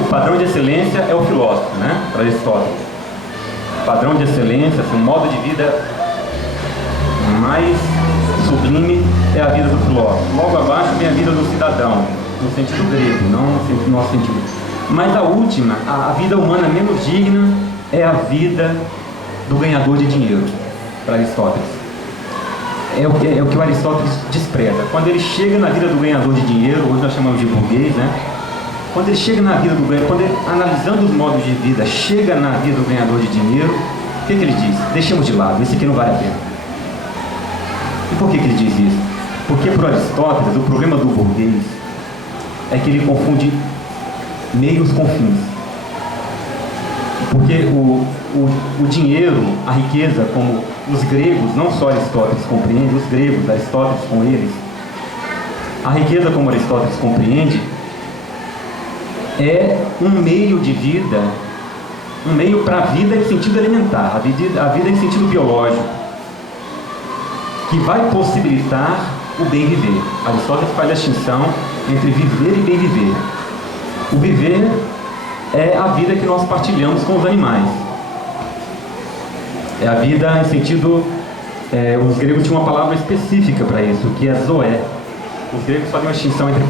O padrão de excelência é o filósofo, né? Para Aristóteles. O padrão de excelência, assim, o modo de vida mais sublime é a vida do filósofo. Logo abaixo vem a vida do cidadão, no sentido grego, não no nosso sentido. Mas a última, a vida humana menos digna, é a vida do ganhador de dinheiro, para Aristóteles. É o que o Aristóteles despreza. Quando ele chega na vida do ganhador de dinheiro, hoje nós chamamos de burguês, né? Quando ele chega na vida do ganhador, quando ele, analisando os modos de vida, chega na vida do ganhador de dinheiro, o que ele diz? Deixemos de lado, esse aqui não vale a pena. E por que ele diz isso? Porque para Aristóteles, o problema do burguês é que ele confunde meios com fins. Porque o dinheiro, a riqueza, como os gregos, não só Aristóteles compreende, os gregos, Aristóteles com eles, a riqueza como Aristóteles compreende, é um meio de vida, um meio para a vida em sentido elementar, a vida em sentido biológico, que vai possibilitar o bem viver. Aristóteles faz a distinção entre viver e bem viver. O viver é a vida que nós partilhamos com os animais. É a vida em sentido... os gregos tinham uma palavra específica para isso, que é zoé. Os gregos fazem uma distinção entre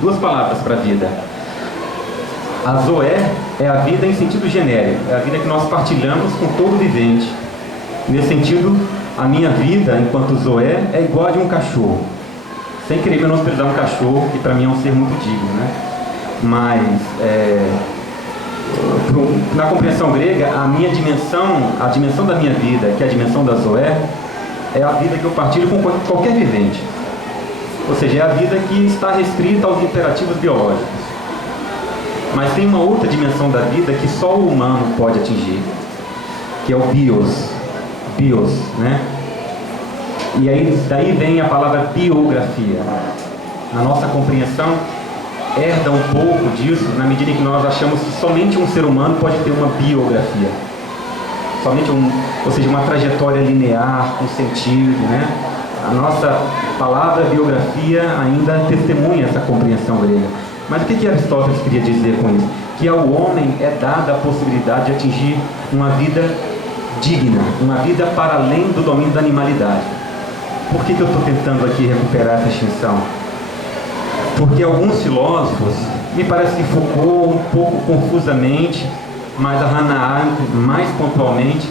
duas palavras para a vida. A zoé é a vida em sentido genérico, é a vida que nós partilhamos com todo vivente. Nesse sentido, a minha vida, enquanto zoé, é igual a de um cachorro. Sem querer menosprezar um cachorro, que para mim é um ser muito digno, né? Mas, na compreensão grega, a dimensão da minha vida, que é a dimensão da zoé, é a vida que eu partilho com qualquer vivente. Ou seja, é a vida que está restrita aos imperativos biológicos. Mas tem uma outra dimensão da vida que só o humano pode atingir, que é o bios, né? E aí, daí vem a palavra biografia. Na nossa compreensão, herda um pouco disso, na medida em que nós achamos que somente um ser humano pode ter uma biografia. Ou seja, uma trajetória linear, com sentido, né? A nossa palavra biografia ainda testemunha essa compreensão grega. Mas o que Aristóteles queria dizer com isso? Que ao homem é dada a possibilidade de atingir uma vida digna, uma vida para além do domínio da animalidade. Por que eu estou tentando aqui recuperar essa distinção? Porque alguns filósofos, me parece que Foucault um pouco confusamente, mas a Hannah Arendt mais pontualmente,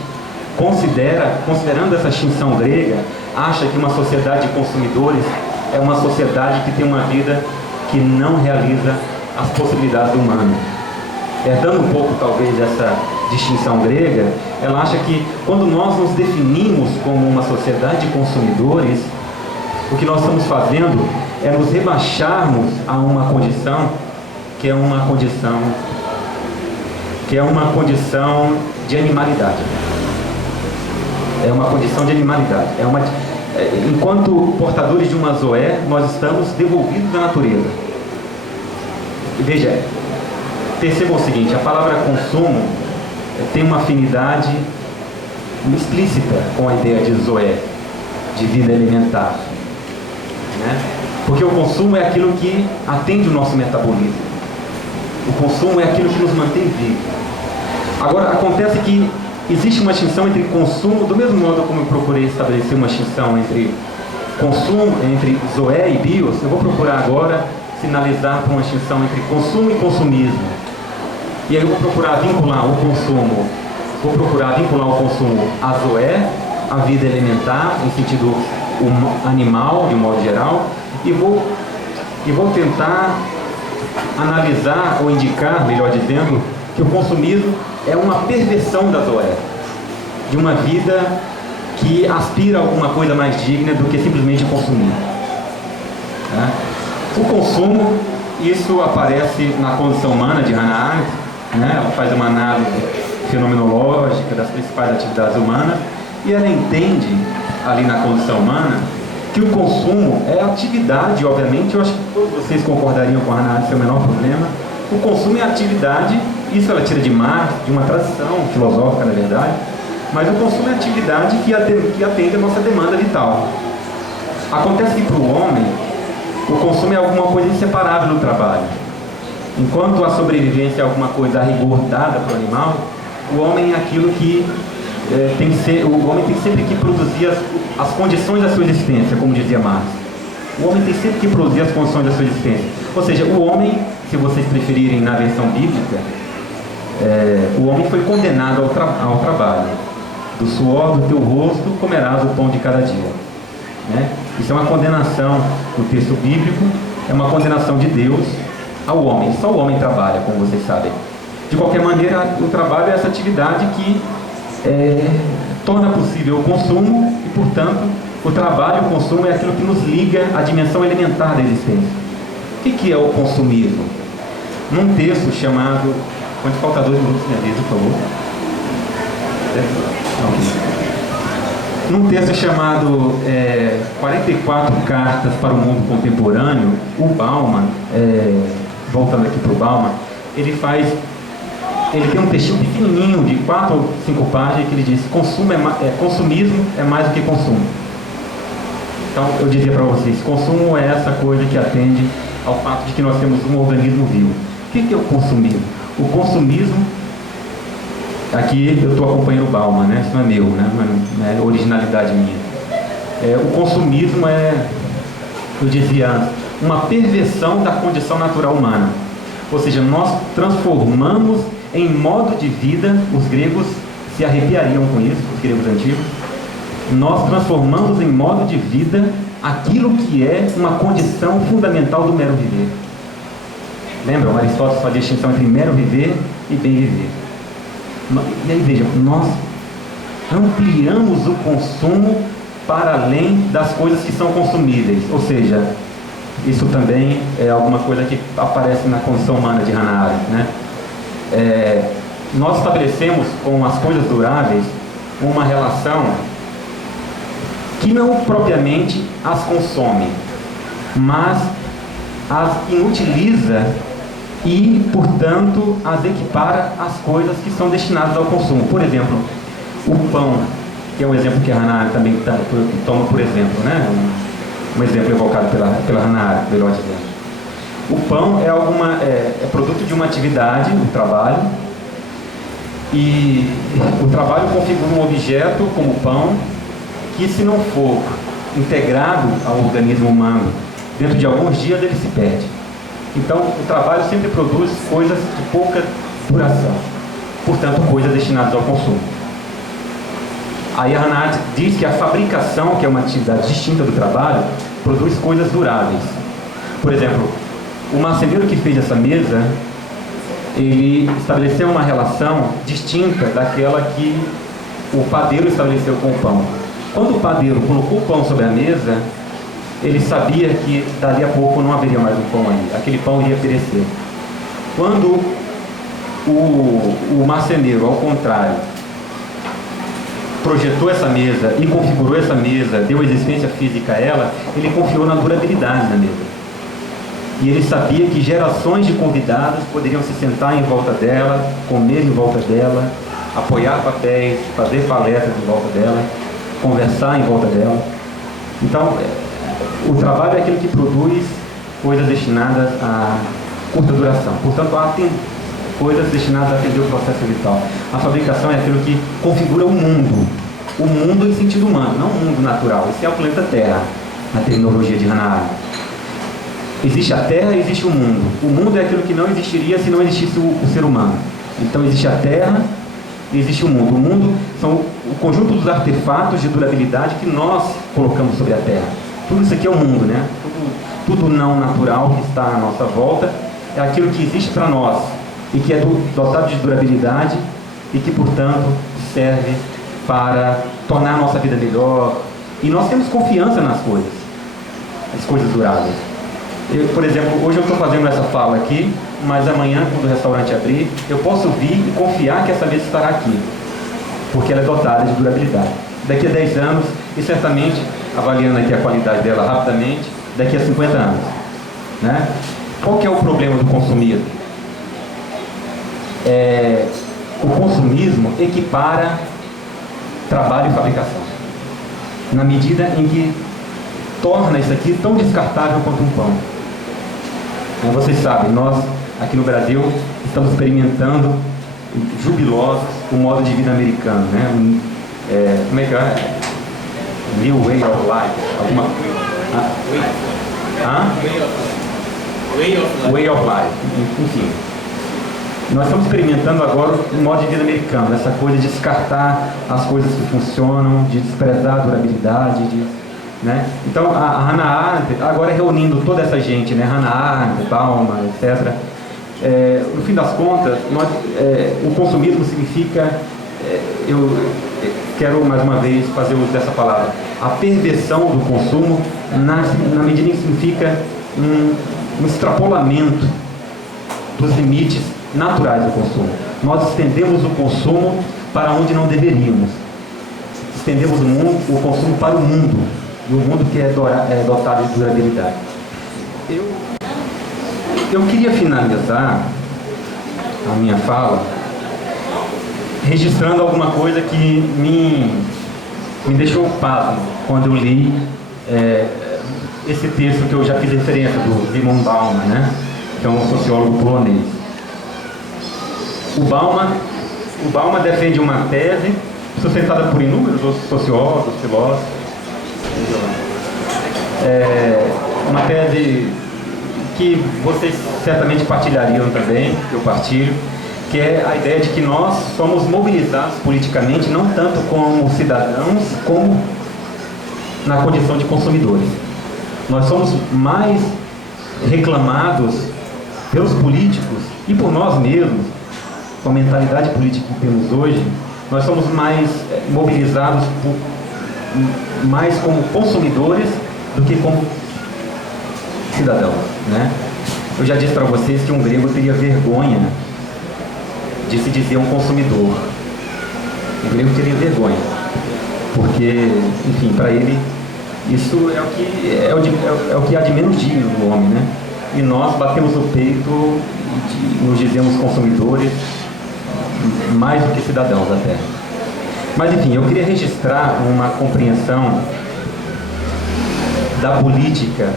considerando essa distinção grega, acha que uma sociedade de consumidores é uma sociedade que tem uma vida que não realiza as possibilidades do humano. Herdando um pouco, talvez, dessa distinção grega, ela acha que quando nós nos definimos como uma sociedade de consumidores, o que nós estamos fazendo é nos rebaixarmos a uma condição que é uma condição de animalidade. É uma condição de animalidade. Enquanto portadores de uma zoé, nós estamos devolvidos à natureza. E veja, percebam o seguinte, a palavra consumo tem uma afinidade explícita com a ideia de zoé, de vida elementar, né? Porque o consumo é aquilo que atende o nosso metabolismo. O consumo é aquilo que nos mantém vivos. Agora, acontece que existe uma distinção entre consumo, do mesmo modo como eu procurei estabelecer uma distinção entre consumo, entre zoé e bios, eu vou procurar agora sinalizar para uma distinção entre consumo e consumismo. E aí eu vou procurar vincular o consumo à zoé a vida elementar, em sentido animal, de um modo geral, e vou tentar analisar ou indicar, melhor dizendo, que o consumismo é uma perversão da Zoé, de uma vida que aspira a alguma coisa mais digna do que simplesmente consumir. Tá? O consumo, isso aparece na condição humana de Hannah Arendt, né? Ela faz uma análise fenomenológica das principais atividades humanas e ela entende ali na condição humana que o consumo é atividade, obviamente. Eu acho que todos vocês concordariam com a Hannah Arendt sem o menor problema. O consumo é atividade, isso ela tira de Marx, de uma tradição filosófica, na verdade, mas o consumo é atividade que atende a nossa demanda vital. Acontece que para o homem, o consumo é alguma coisa inseparável do trabalho. Enquanto a sobrevivência é alguma coisa a rigor dada para o animal, o homem é aquilo que o homem tem sempre que produzir as condições da sua existência, como dizia Marx. O homem tem sempre que produzir as condições da sua existência. Ou seja, o homem, se vocês preferirem na versão bíblica, o homem foi condenado ao trabalho. Do suor do teu rosto comerás o pão de cada dia. Né? Isso é uma condenação no texto bíblico, é uma condenação de Deus ao homem. Só o homem trabalha, como vocês sabem. De qualquer maneira, o trabalho é essa atividade que torna possível o consumo e, portanto, o trabalho e o consumo é aquilo que nos liga à dimensão elementar da existência. O que é o consumismo? Num texto chamado... Quando falta 2 minutos, me avisa, por favor. Num texto chamado 44 Cartas para o Mundo Contemporâneo, o Bauman, voltando aqui para o Bauman, ele tem um textinho pequenininho de 4 ou 5 páginas que ele diz: consumismo é mais do que consumo. Então eu dizia para vocês, consumo é essa coisa que atende ao fato de que nós temos um organismo vivo. O que é o consumismo? O consumismo, aqui eu estou acompanhando o Bauman, né? Isso não é meu, né? Não é originalidade minha. O consumismo eu dizia antes, uma perversão da condição natural humana. Ou seja, nós transformamos em modo de vida, os gregos se arrepiariam com isso, os gregos antigos, nós transformamos em modo de vida aquilo que é uma condição fundamental do mero viver. Lembram? Aristóteles fazia distinção entre mero viver e bem viver. E aí veja, nós ampliamos o consumo para além das coisas que são consumíveis. Ou seja, isso também é alguma coisa que aparece na condição humana de Hannah Arendt, né? Nós estabelecemos com as coisas duráveis uma relação que não propriamente as consome, mas as inutiliza e, portanto, as equipara às coisas que são destinadas ao consumo. Por exemplo, o pão, que é um exemplo que a Hannah Arendt também toma por exemplo, né? Um exemplo evocado pela Hannah Arendt, melhor dizendo. O pão é produto de uma atividade, um trabalho, e o trabalho configura um objeto como o pão que, se não for integrado ao organismo humano dentro de alguns dias, ele se perde. Então, o trabalho sempre produz coisas de pouca duração, portanto, coisas destinadas ao consumo. Aí a Hannah Arendt diz que a fabricação, que é uma atividade distinta do trabalho, produz coisas duráveis. Por exemplo, o marceneiro que fez essa mesa, ele estabeleceu uma relação distinta daquela que o padeiro estabeleceu com o pão. Quando o padeiro colocou o pão sobre a mesa, ele sabia que dali a pouco não haveria mais um pão ali, aquele pão iria perecer. Quando o marceneiro, ao contrário, projetou essa mesa e configurou essa mesa, deu existência física a ela, ele confiou na durabilidade da mesa. E ele sabia que gerações de convidados poderiam se sentar em volta dela, comer em volta dela, apoiar papéis, fazer palestras em volta dela, conversar em volta dela. Então, o trabalho é aquilo que produz coisas destinadas a curta duração. Portanto, há coisas destinadas a atender o processo vital. A fabricação é aquilo que configura o mundo em sentido humano, não o mundo natural. Esse é o planeta Terra, na terminologia de Hannah Arendt. Existe a Terra e existe o mundo. O mundo é aquilo que não existiria se não existisse o ser humano. Então existe a Terra existe o mundo. O mundo são o conjunto dos artefatos de durabilidade que nós colocamos sobre a Terra. Tudo isso aqui é o mundo, né? Tudo não natural que está à nossa volta é aquilo que existe para nós e que é dotado de durabilidade e que, portanto, serve para tornar a nossa vida melhor. E nós temos confiança nas coisas, as coisas duráveis. Por exemplo, hoje eu estou fazendo essa fala aqui, mas amanhã, quando o restaurante abrir, eu posso vir e confiar que essa mesa estará aqui, porque ela é dotada de durabilidade. Daqui a 10 anos, e certamente, avaliando aqui a qualidade dela rapidamente, daqui a 50 anos. Né? Qual que é o problema do consumismo? O consumismo equipara trabalho e fabricação, na medida em que torna isso aqui tão descartável quanto um pão. Vocês sabem, nós aqui no Brasil estamos experimentando jubilosos o modo de vida americano, né? Como é que é? New way of life, alguma way of life, enfim. Nós estamos experimentando agora o modo de vida americano, essa coisa de descartar as coisas que funcionam, de desprezar a durabilidade, né? Então a Hannah Arendt, agora reunindo toda essa gente, né? Hannah Arendt, Bauman, etc. No fim das contas, o consumismo significa, eu quero mais uma vez fazer uso dessa palavra, a perversão do consumo, na medida em que significa um extrapolamento dos limites naturais do consumo. Nós estendemos o consumo para onde não deveríamos. Estendemos o consumo para o mundo, e o mundo que é dotado de durabilidade. Eu queria finalizar a minha fala registrando alguma coisa que me deixou pasmo quando eu li esse texto que eu já fiz referência, do Zygmunt Bauman, né? Que é um sociólogo polonês. O Bauman defende uma tese sustentada por inúmeros outros sociólogos, filósofos. Uma tese que vocês certamente partilhariam também, que eu partilho, que é a ideia de que nós somos mobilizados politicamente não tanto como cidadãos, como na condição de consumidores. Nós somos mais reclamados pelos políticos e por nós mesmos, com a mentalidade política que temos hoje. Nós somos mais mobilizados mais como consumidores do que como cidadãos, né? Eu já disse para vocês que um grego teria vergonha de se dizer um consumidor. O grego teria vergonha, porque, enfim, para ele isso é o que há de menos digno do homem, né? E nós batemos o peito e nos dizemos consumidores mais do que cidadãos até. Mas, enfim, eu queria registrar uma compreensão da política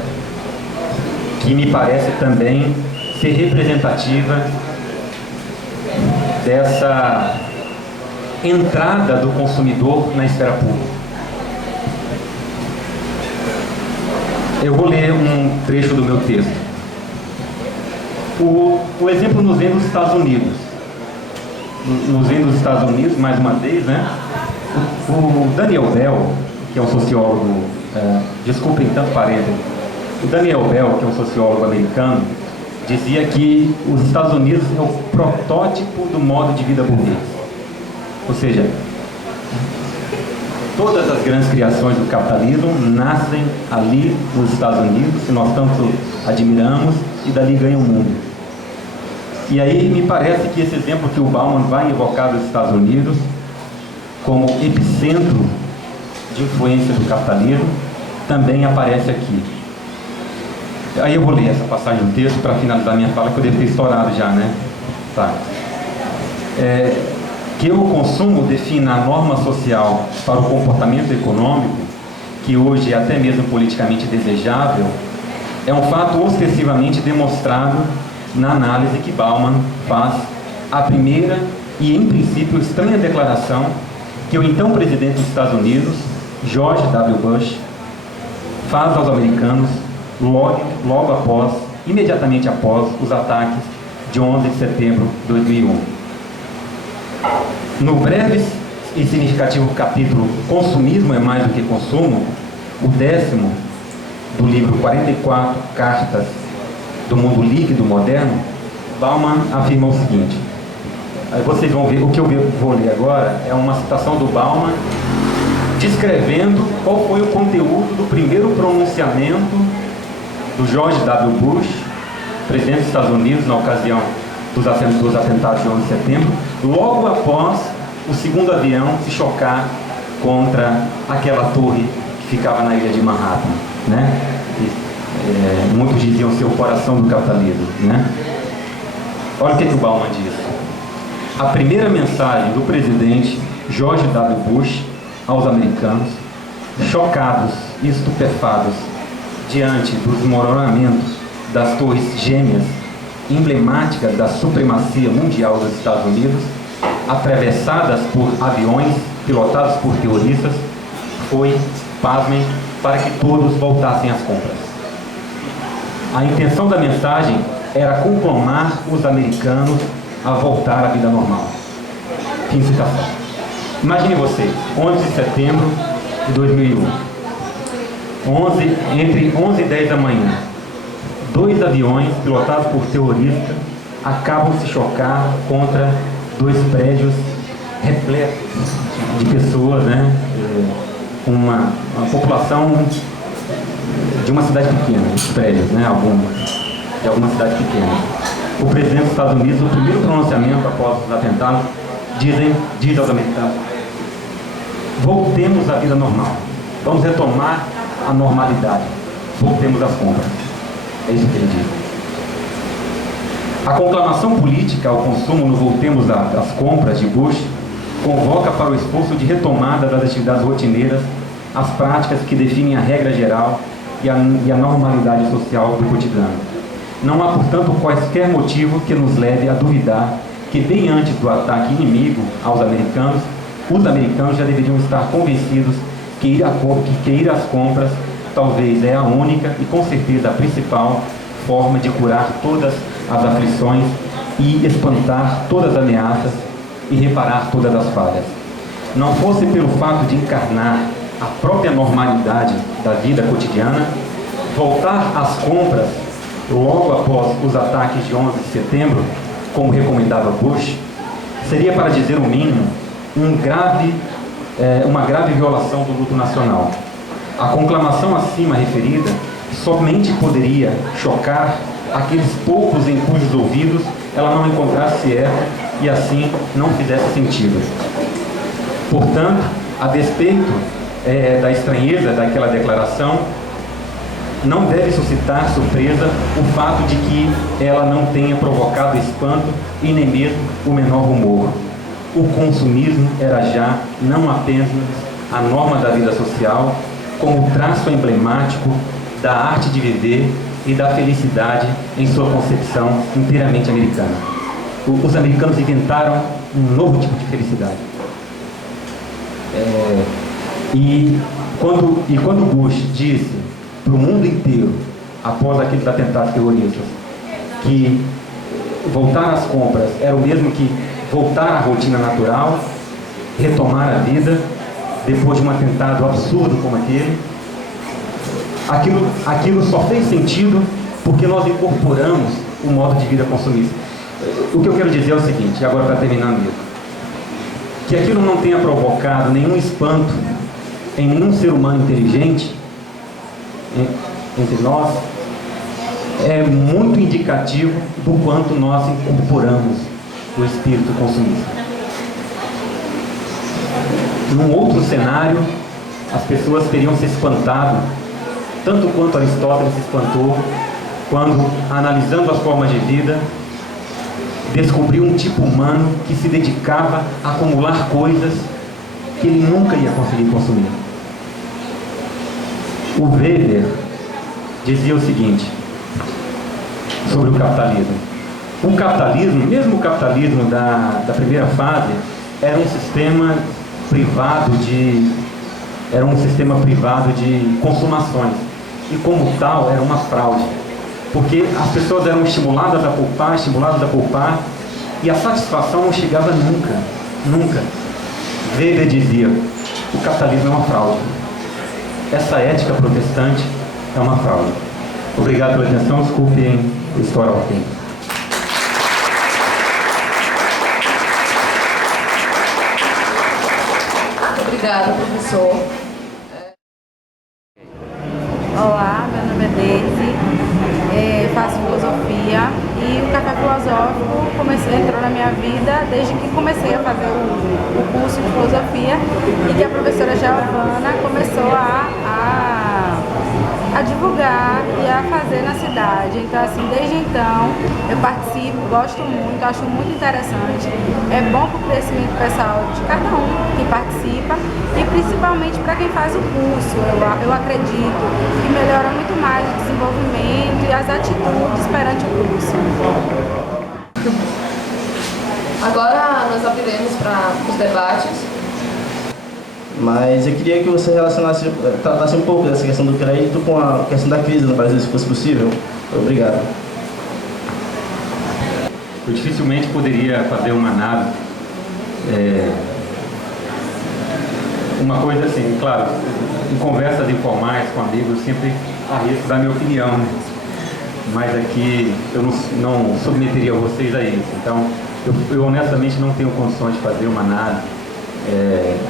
que me parece também ser representativa dessa entrada do consumidor na esfera pública. Eu vou ler um trecho do meu texto. O exemplo nos vem dos Estados Unidos. Nos vem dos Estados Unidos, mais uma vez, né? O Daniel Bell, que é um sociólogo, desculpem tanto parênteses, o Daniel Bell, que é um sociólogo americano, dizia que os Estados Unidos é o protótipo do modo de vida burguês. Ou seja, todas as grandes criações do capitalismo nascem ali nos Estados Unidos, que nós tanto admiramos, e dali ganham o mundo. E aí me parece que esse exemplo que o Bauman vai invocar dos Estados Unidos como epicentro de influência do capitalismo também aparece aqui. Aí eu vou ler essa passagem do texto para finalizar minha fala, que eu devo ter estourado já, né? Tá. Que o consumo defina a norma social para o comportamento econômico, que hoje é até mesmo politicamente desejável, é um fato ostensivamente demonstrado na análise que Bauman faz a primeira e, em princípio, estranha declaração que o então presidente dos Estados Unidos, George W. Bush, faz aos americanos logo imediatamente após os ataques de 11 de setembro de 2001. No breve e significativo capítulo Consumismo é mais do que consumo, o 10º do livro 44 Cartas do Mundo Líquido Moderno, Bauman afirma o seguinte. Aí vocês vão ver, o que eu vou ler agora é uma citação do Bauman descrevendo qual foi o conteúdo do primeiro pronunciamento do George W. Bush, presidente dos Estados Unidos, na ocasião dos atentados de 11 de setembro, logo após o segundo avião se chocar contra aquela torre que ficava na ilha de Manhattan, né? Muitos diziam ser o coração do capitalismo, né? Olha o que o Bauman diz. A primeira mensagem do presidente George W. Bush aos americanos, chocados e estupefados diante do desmoronamento das torres gêmeas emblemáticas da supremacia mundial dos Estados Unidos, atravessadas por aviões pilotados por terroristas, foi, pasmem, para que todos voltassem às compras. A intenção da mensagem era conclamar os americanos a voltar à vida normal. Fim de citação. Imagine você, 11 de setembro de 2001, entre 11 e 10 da manhã, 2 aviões pilotados por terroristas acabam de se chocar contra 2 prédios repletos de pessoas, né? Uma população de uma cidade pequena, os prédios, né? De alguma cidade pequena. O presidente dos Estados Unidos, no primeiro pronunciamento após os atentados, diz aos americanos: voltemos à vida normal, vamos retomar a normalidade, voltemos às compras. É isso que ele diz. A conclamação política ao consumo no Voltemos às Compras de Bush convoca para o esforço de retomada das atividades rotineiras, as práticas que definem a regra geral e a normalidade social do cotidiano. Não há, portanto, quaisquer motivo que nos leve a duvidar que, bem antes do ataque inimigo aos americanos, os americanos já deveriam estar convencidos que ir às compras talvez é a única e, com certeza, a principal forma de curar todas as aflições e espantar todas as ameaças e reparar todas as falhas. Não fosse pelo fato de encarnar a própria normalidade da vida cotidiana, voltar às compras logo após os ataques de 11 de setembro, como recomendava Bush, seria, para dizer o mínimo, uma grave violação do luto nacional. A conclamação acima referida somente poderia chocar aqueles poucos em cujos ouvidos ela não encontrasse eco e assim não fizesse sentido. Portanto, a despeito da estranheza daquela declaração, não deve suscitar surpresa o fato de que ela não tenha provocado espanto e nem mesmo o menor rumor. O consumismo era já não apenas a norma da vida social, como traço emblemático da arte de viver e da felicidade em sua concepção inteiramente americana. Os americanos inventaram um novo tipo de felicidade. E quando Bush disse para o mundo inteiro, após aqueles atentados terroristas, que voltar às compras era o mesmo que voltar à rotina natural, retomar a vida, depois de um atentado absurdo como aquele, aquilo só fez sentido porque nós incorporamos o modo de vida consumista. O que eu quero dizer é o seguinte, e agora para terminar mesmo, que aquilo não tenha provocado nenhum espanto em nenhum ser humano inteligente entre nós, é muito indicativo do quanto nós incorporamos o espírito consumista. Num outro cenário, as pessoas teriam se espantado, tanto quanto Aristóteles se espantou, quando, analisando as formas de vida, descobriu um tipo humano que se dedicava a acumular coisas que ele nunca ia conseguir consumir. O Weber dizia o seguinte sobre o capitalismo. O capitalismo, mesmo o capitalismo da primeira fase, era um sistema privado de consumações. E como tal, era uma fraude. Porque as pessoas eram estimuladas a poupar, e a satisfação não chegava nunca. nunca. Weber dizia: o capitalismo é uma fraude. Essa ética protestante é uma fraude. Obrigado pela atenção, desculpem estourar o tempo. Obrigada, professor. Olá, meu nome é Deise, faço filosofia e o café filosófico entrou na minha vida desde que comecei a fazer o curso de filosofia e que a professora Giovana começou a divulgar e a fazer na cidade. Então, assim, desde então eu participo, gosto muito, acho muito interessante. É bom para o crescimento pessoal de cada um que participa e principalmente para quem faz o curso. Eu acredito que melhora muito mais o desenvolvimento e as atitudes perante o curso. Agora nós abriremos para os debates. Mas eu queria que você tratasse um pouco dessa questão do crédito com a questão da crise no Brasil, se fosse possível. Obrigado. Eu dificilmente poderia fazer uma análise. Uma coisa assim, claro, em conversas informais com amigos, eu sempre arrisco dar minha opinião, né? Mas aqui eu não submeteria vocês a isso. Então, eu honestamente não tenho condições de fazer uma análise.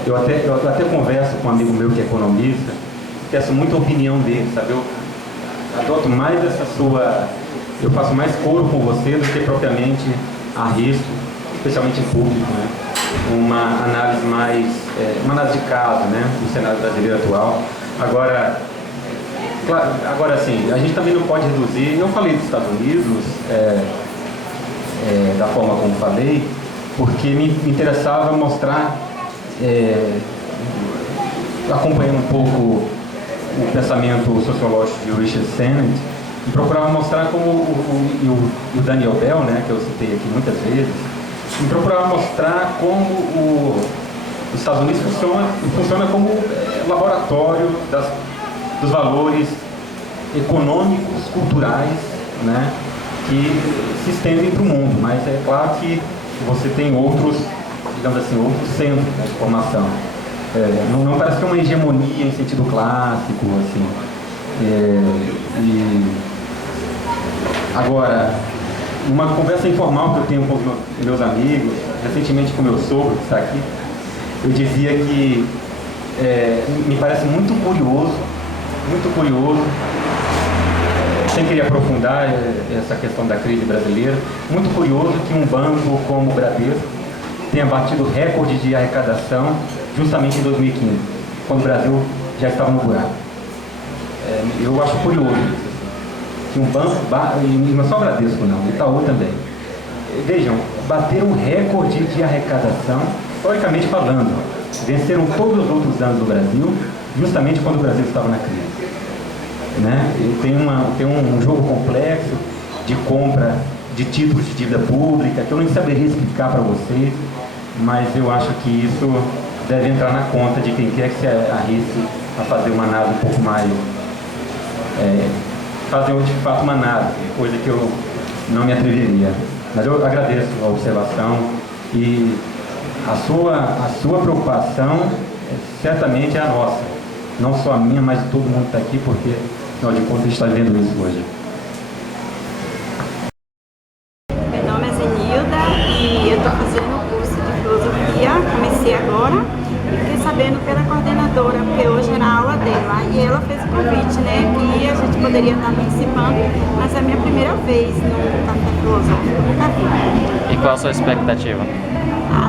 Eu até converso com um amigo meu que é economista, peço muita opinião dele, sabe? Eu adoto mais eu faço mais coro com você do que propriamente arrisco, especialmente em público, né? Uma análise uma análise de caso, né? Do cenário brasileiro atual. Agora, assim, a gente também não pode reduzir. Eu falei dos Estados Unidos da forma como falei, porque me interessava mostrar, acompanhando um pouco o pensamento sociológico de Richard Sennett, e procurava mostrar como o Daniel Bell, né, que eu citei aqui muitas vezes, e procurava mostrar como os Estados Unidos funciona como laboratório dos valores econômicos, culturais, né, que se estendem para o mundo. Mas é claro que você tem outros, digamos assim, outros centros, né, de formação. Não parece que é uma hegemonia em sentido clássico, assim. Agora, numa conversa informal que eu tenho com os meus amigos, recentemente com o meu sogro, que está aqui, eu dizia que me parece muito curioso, sem querer aprofundar essa questão da crise brasileira, muito curioso que um banco como o Bradesco tenha batido recorde de arrecadação justamente em 2015, quando o Brasil já estava no buraco. Eu acho curioso isso, que um banco, e não é só o Bradesco não, o Itaú também, vejam, bateram um recorde de arrecadação, historicamente falando, venceram todos os outros anos do Brasil, justamente quando o Brasil estava na crise. Né? Tem um jogo complexo de compra de títulos de dívida pública, que eu não saberia explicar para vocês, mas eu acho que isso deve entrar na conta de quem quer que se arrisque a fazer uma análise um pouco mais... fazer de fato uma análise, coisa que eu não me atreveria. Mas eu agradeço a observação e a sua preocupação certamente é a nossa. Não só a minha, mas de todo mundo que está aqui, porque, afinal de contas, a gente está vendo isso hoje. Meu nome é Zenilda e eu estou fazendo o curso de filosofia, comecei agora e fiquei sabendo pela coordenadora, porque hoje era a aula dela, e ela fez o convite, né, que a gente poderia estar participando, mas é a minha primeira vez no café filosófico, nunca vi. E qual a sua expectativa?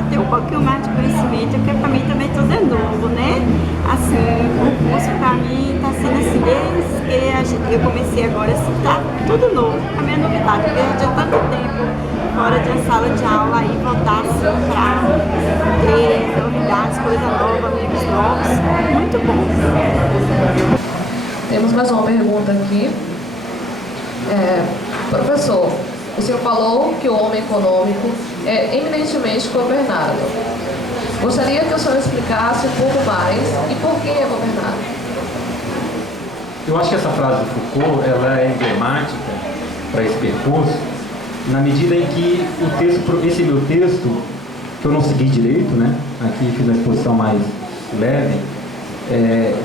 Ter um pouquinho mais de conhecimento, porque para mim também tudo é novo, né? Assim, o curso para mim está sendo assim, desde que eu comecei agora, assim, tá tudo novo, a minha novidade, porque eu tinha tanto tempo fora de uma sala de aula e voltar assim para ter novidades, coisa nova, amigos novos, muito bom. Temos mais uma pergunta aqui. Professor, o senhor falou que o homem econômico é eminentemente governado. Gostaria que o senhor explicasse um pouco mais e por que é governado. Eu acho que essa frase do Foucault ela é emblemática para esse percurso, na medida em que esse meu texto que eu não segui direito, né? Aqui fiz uma exposição mais leve,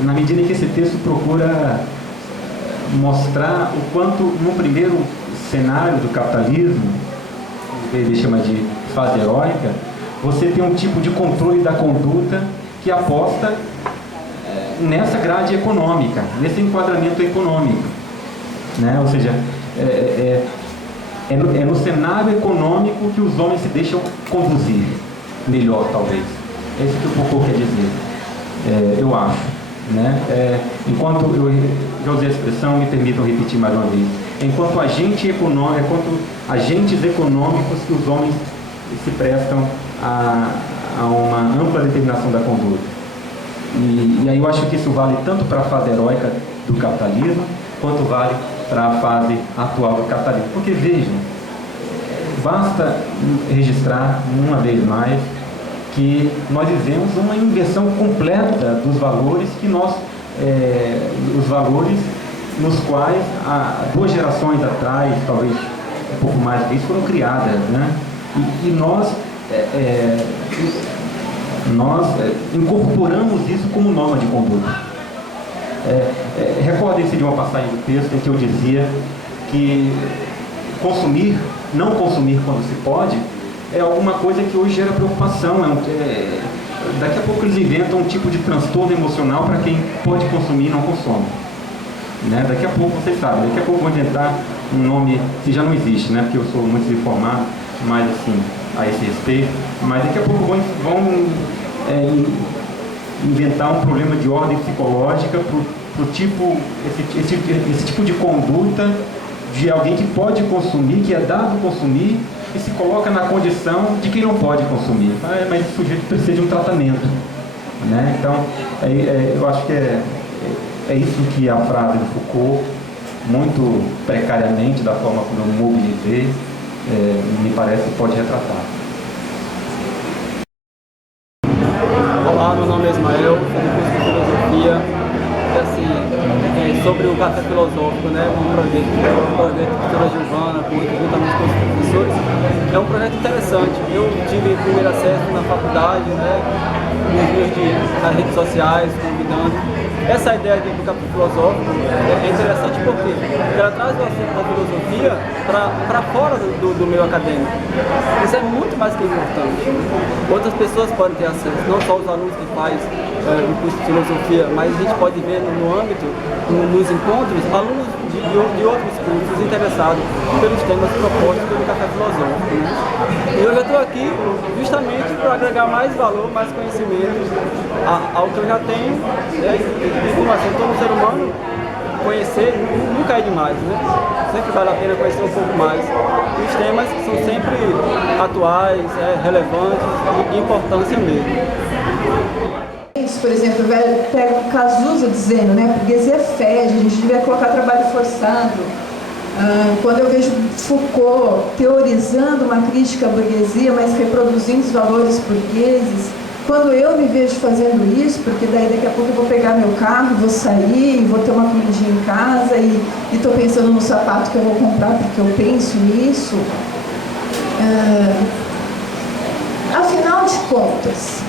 na medida em que esse texto procura mostrar o quanto, no primeiro cenário do capitalismo, ele chama de fase heróica, você tem um tipo de controle da conduta que aposta nessa grade econômica, nesse enquadramento econômico, né? Ou seja, é no cenário econômico que os homens se deixam conduzir melhor, talvez. É isso que o Foucault quer dizer, eu acho, né? Enquanto eu já usei a expressão, me permitam repetir mais uma vez, enquanto agentes econômicos que os homens se prestam a uma ampla determinação da conduta. E aí eu acho que isso vale tanto para a fase heróica do capitalismo, quanto vale para a fase atual do capitalismo. Porque vejam, basta registrar uma vez mais que nós vivemos uma inversão completa dos valores os valores nos quais há 2 gerações atrás, talvez um pouco mais que isso, foram criadas, né? E nós incorporamos isso como norma de conduta. Recordem-se de uma passagem do texto em que eu dizia que não consumir quando se pode, é alguma coisa que hoje gera preocupação. Daqui a pouco eles inventam um tipo de transtorno emocional para quem pode consumir e não consome. Né? Daqui a pouco, vocês sabem, daqui a pouco vão inventar um nome que já não existe, né? Porque eu sou muito desinformado, mas assim, a esse respeito. Mas daqui a pouco vão inventar um problema de ordem psicológica esse tipo de conduta de alguém que pode consumir, que é dado consumir, e se coloca na condição de quem não pode consumir. Mas esse sujeito precisa de um tratamento, né? Então, eu acho que é isso que a frase do Foucault, muito precariamente, da forma como eu mobilizei, me parece que pode retratar. Olá, meu nome é Ismael, sou do curso de Filosofia. E assim, sobre o café filosófico, né, um projeto da professora Giovana, juntamente com os professores, é um projeto interessante. Eu tive primeiro acesso na faculdade, né, nas redes sociais, convidando. Essa ideia do café filosófico é interessante porque ela traz o assunto da filosofia para fora do meio acadêmico. Isso é muito mais que importante. Outras pessoas podem ter acesso, não só os alunos que fazem o curso de filosofia, mas a gente pode ver no âmbito, nos encontros, alunos de outros cursos interessados pelos temas propostos pelo café filosófico. Né? E eu já estou aqui justamente para agregar mais valor, mais conhecimento ao que eu já tenho, né? E como assim, todo ser humano, conhecer nunca é demais, né? Sempre vale a pena conhecer um pouco mais. E os temas são sempre atuais, relevantes e de importância mesmo. Por exemplo, pega o Cazuza dizendo, né, a burguesia fede, a gente devia colocar trabalho forçado. Quando eu vejo Foucault teorizando uma crítica à burguesia, mas reproduzindo os valores burgueses, quando eu me vejo fazendo isso, porque daí daqui a pouco eu vou pegar meu carro, vou sair, vou ter uma comidinha em casa e estou pensando no sapato que eu vou comprar porque eu penso nisso. Afinal de contas,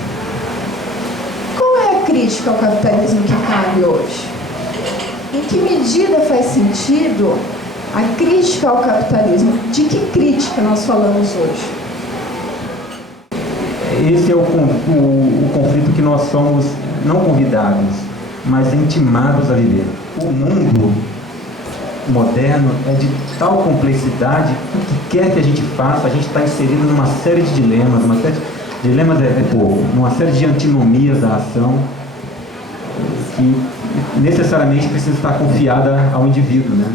qual é a crítica ao capitalismo que cabe hoje? Em que medida faz sentido a crítica ao capitalismo? De que crítica nós falamos hoje? Esse é o conflito que nós somos não convidados, mas intimados a viver. O mundo moderno é de tal complexidade que o que quer que a gente faça, a gente está inserido numa série de dilemas, dilemas é pouco, numa série de antinomias da ação que necessariamente precisa estar confiada ao indivíduo, né?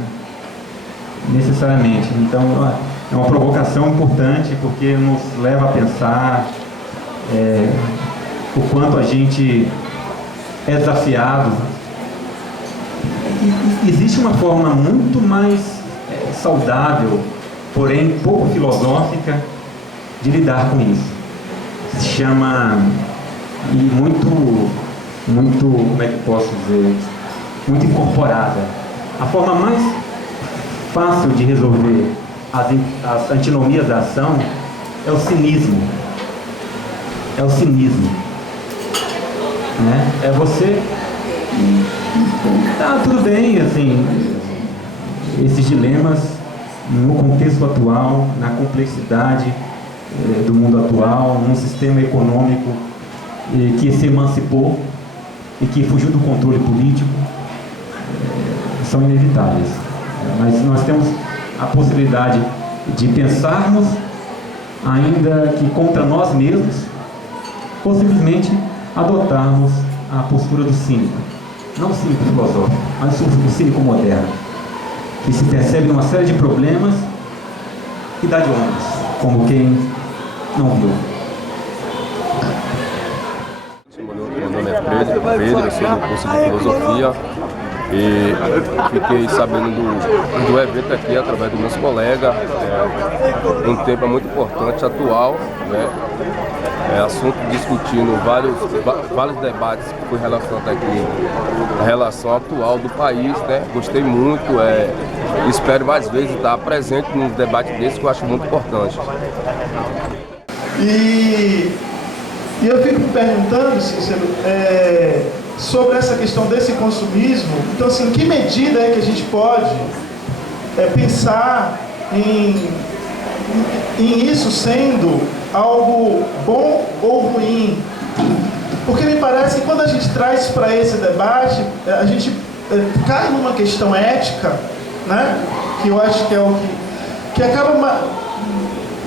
Necessariamente. Então, é uma provocação importante porque nos leva a pensar o quanto a gente é desafiado. Existe uma forma muito mais saudável, porém pouco filosófica, de lidar com isso. Se chama, e muito, como é que posso dizer, muito incorporada. A forma mais fácil de resolver as antinomias da ação é o cinismo. é o cinismo. Né? É você... Tá, tudo bem, assim, esses dilemas no contexto atual, na complexidade do mundo atual, num sistema econômico que se emancipou e que fugiu do controle político, são inevitáveis. Mas nós temos a possibilidade de pensarmos, ainda que contra nós mesmos, ou simplesmente adotarmos a postura do cínico. Não o cínico filosófico, mas o cínico moderno, que se percebe numa série de problemas e dá de ombros, como quem não viu. Meu nome é Pedro, eu sou do curso de filosofia e fiquei sabendo do evento aqui através dos meus colegas. Um tema muito importante, atual, né? Assunto discutindo vários debates que foi relacionado aqui à relação atual do país, né? Gostei muito, espero mais vezes estar presente num debate desse que eu acho muito importante. E eu fico me perguntando, Cícero, sobre essa questão desse consumismo. Então, assim, em que medida é que a gente pode pensar em isso sendo algo bom ou ruim? Porque me parece que quando a gente traz para esse debate, a gente cai numa questão ética, né? Que eu acho que é o que acaba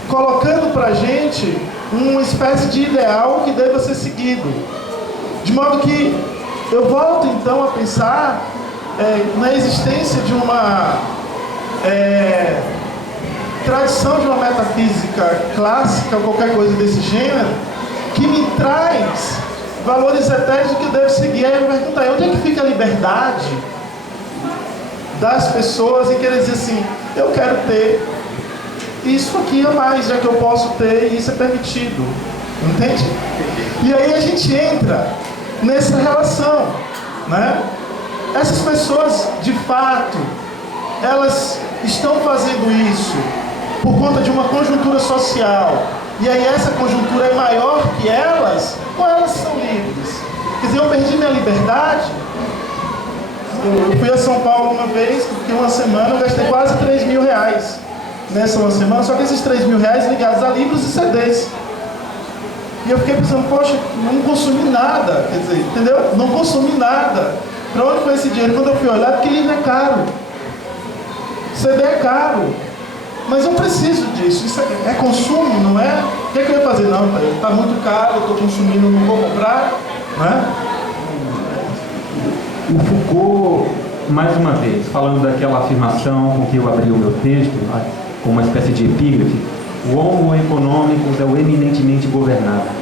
colocando para a gente uma espécie de ideal que deva ser seguido. De modo que eu volto então a pensar na existência de uma tradição de uma metafísica clássica, ou qualquer coisa desse gênero, que me traz valores etéreos que eu devo seguir. Aí eu me pergunto, onde é que fica a liberdade das pessoas em querer dizer assim, eu quero ter isso aqui a mais, já que eu posso ter, e isso é permitido, entende? E aí a gente entra nessa relação, né? Essas pessoas, de fato, elas estão fazendo isso por conta de uma conjuntura social, e aí essa conjuntura é maior que elas, ou elas são livres? Quer dizer, eu perdi minha liberdade. Eu fui a São Paulo uma vez, fiquei uma semana, eu gastei quase 3 mil reais nessa uma semana, só que esses 3 mil reais ligados a livros e CDs. E eu fiquei pensando, poxa, não consumi nada, quer dizer, entendeu? Não consumi nada. Para onde foi esse dinheiro? Quando eu fui olhar, porque livro é caro, CD é caro, mas eu preciso disso. Isso é consumo, não é? O que é que eu ia fazer? Não, está muito caro, eu estou consumindo, não vou comprar, né? O Foucault, mais uma vez, falando daquela afirmação com que eu abri o meu texto, com uma espécie de epígrafe, o homo econômicus é o eminentemente governado.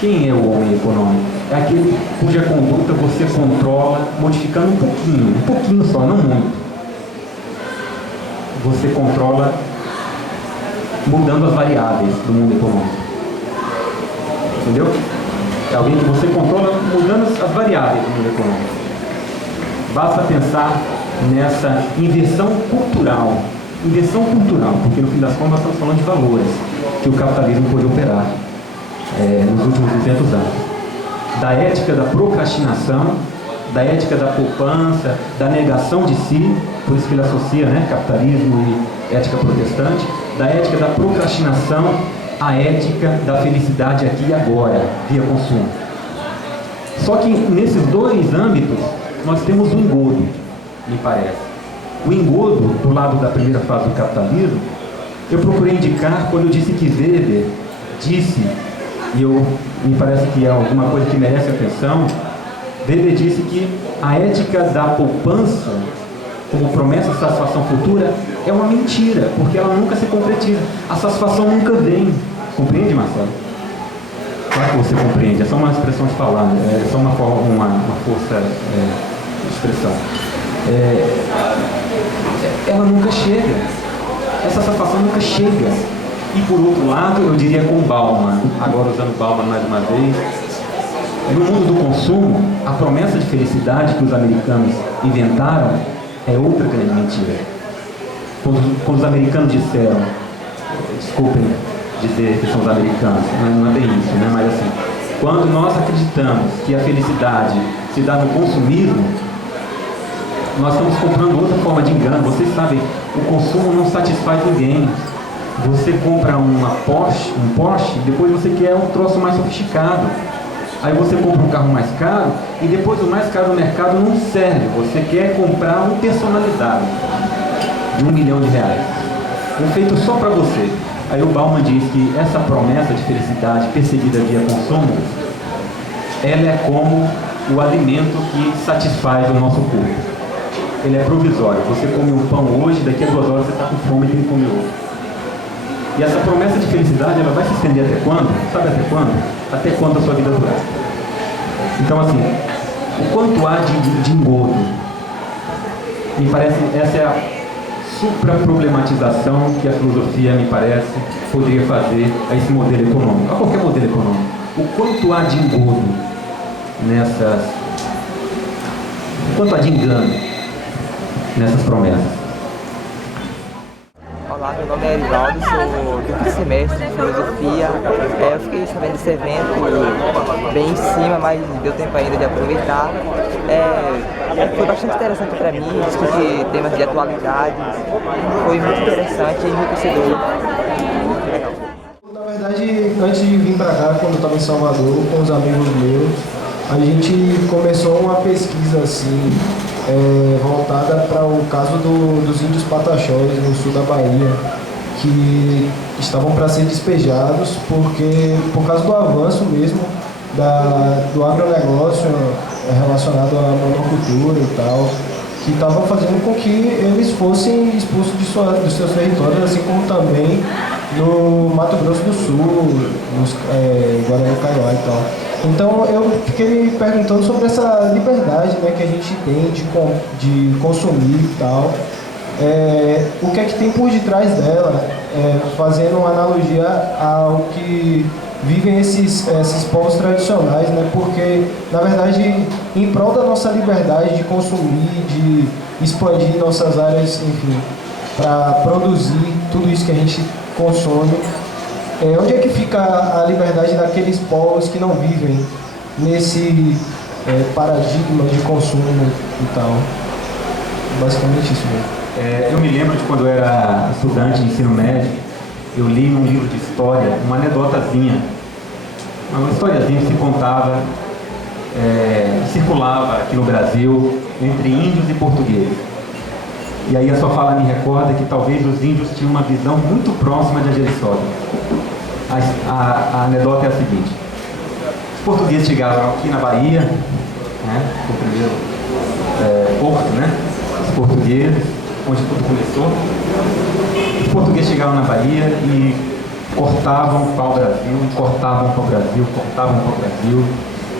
Quem é o homem econômico? É aquele cuja conduta você controla, modificando um pouquinho só, não muito. Você controla mudando as variáveis do mundo econômico. Entendeu? É alguém que você controla mudando as variáveis do mundo econômico. Basta pensar nessa inversão cultural, porque no fim das contas nós estamos falando de valores que o capitalismo pôde operar nos últimos 200 anos. Da ética da procrastinação, da ética da poupança, da negação de si, por isso que ele associa, né, capitalismo e ética protestante, da ética da procrastinação à ética da felicidade aqui e agora, via consumo. Só que nesses dois âmbitos nós temos o engodo, me parece. O engodo, do lado da primeira fase do capitalismo, eu procurei indicar quando eu disse que Weber disse, e me parece que é alguma coisa que merece atenção, Weber disse que a ética da poupança, como promessa de satisfação futura, é uma mentira, porque ela nunca se concretiza. A satisfação nunca vem. Compreende, Marcelo? Claro que você compreende, é só uma expressão de falar, é só uma força de expressão. Ela nunca chega, essa satisfação nunca chega. E por outro lado, eu diria com Bauman, agora usando Bauman mais uma vez, no mundo do consumo, a promessa de felicidade que os americanos inventaram é outra grande mentira. Quando os americanos disseram, desculpem dizer que são os americanos, não é bem isso, né? Mas assim, quando nós acreditamos que a felicidade se dá no consumismo, nós estamos comprando outra forma de engano. Vocês sabem, o consumo não satisfaz ninguém. Você compra um Porsche, depois você quer um troço mais sofisticado. Aí você compra um carro mais caro e depois o mais caro do mercado não serve. Você quer comprar um personalizado de R$1 milhão, um feito só para você. Aí o Bauman diz que essa promessa de felicidade perseguida via consumo, ela é como o alimento que satisfaz o nosso corpo. Ele é provisório. Você come um pão hoje, daqui a 2 horas você está com fome e tem que comer outro. E essa promessa de felicidade, ela vai se estender até quando? Sabe até quando? Até quando a sua vida durar. Então, assim, o quanto há de engodo, me parece, essa é a supra-problematização que a filosofia, me parece, poderia fazer a esse modelo econômico, a qualquer modelo econômico. O quanto há de engodo nessas... O quanto há de engano nessas promessas. Olá, meu nome é Erivaldo, sou do quinto semestre de filosofia. Eu fiquei sabendo desse evento bem em cima, mas deu tempo ainda de aproveitar. Foi bastante interessante para mim, discutir temas de atualidade, foi muito interessante e enriquecedor. Na verdade, antes de vir para cá, quando eu estava em Salvador, com os amigos meus, a gente começou uma pesquisa assim, voltada para o caso dos índios pataxós no sul da Bahia, que estavam para ser despejados por causa do avanço mesmo do agronegócio relacionado à monocultura e tal, que estavam fazendo com que eles fossem expulsos dos seus territórios, assim como também no Mato Grosso do Sul, Guarani Kaiowá e tal. Então eu fiquei me perguntando sobre essa liberdade, né, que a gente tem de consumir e tal, o que é que tem por detrás dela, fazendo uma analogia ao que vivem esses povos tradicionais, né, porque na verdade em prol da nossa liberdade de consumir, de expandir nossas áreas, enfim, para produzir tudo isso que a gente consome, onde é que fica a liberdade daqueles povos que não vivem nesse paradigma de consumo e tal? Basicamente isso mesmo. Eu me lembro de quando eu era estudante de ensino médio, eu li num livro de história uma anedotazinha, uma historiazinha que se contava, circulava aqui no Brasil entre índios e portugueses. E aí a sua fala me recorda que talvez os índios tinham uma visão muito próxima de Ageristóteles. A anedota é a seguinte: os portugueses chegaram aqui na Bahia, né, o primeiro porto, né, os portugueses, onde tudo começou. Os portugueses chegaram na Bahia e cortavam o pau-brasil, cortavam o pau-brasil, cortavam o pau-brasil,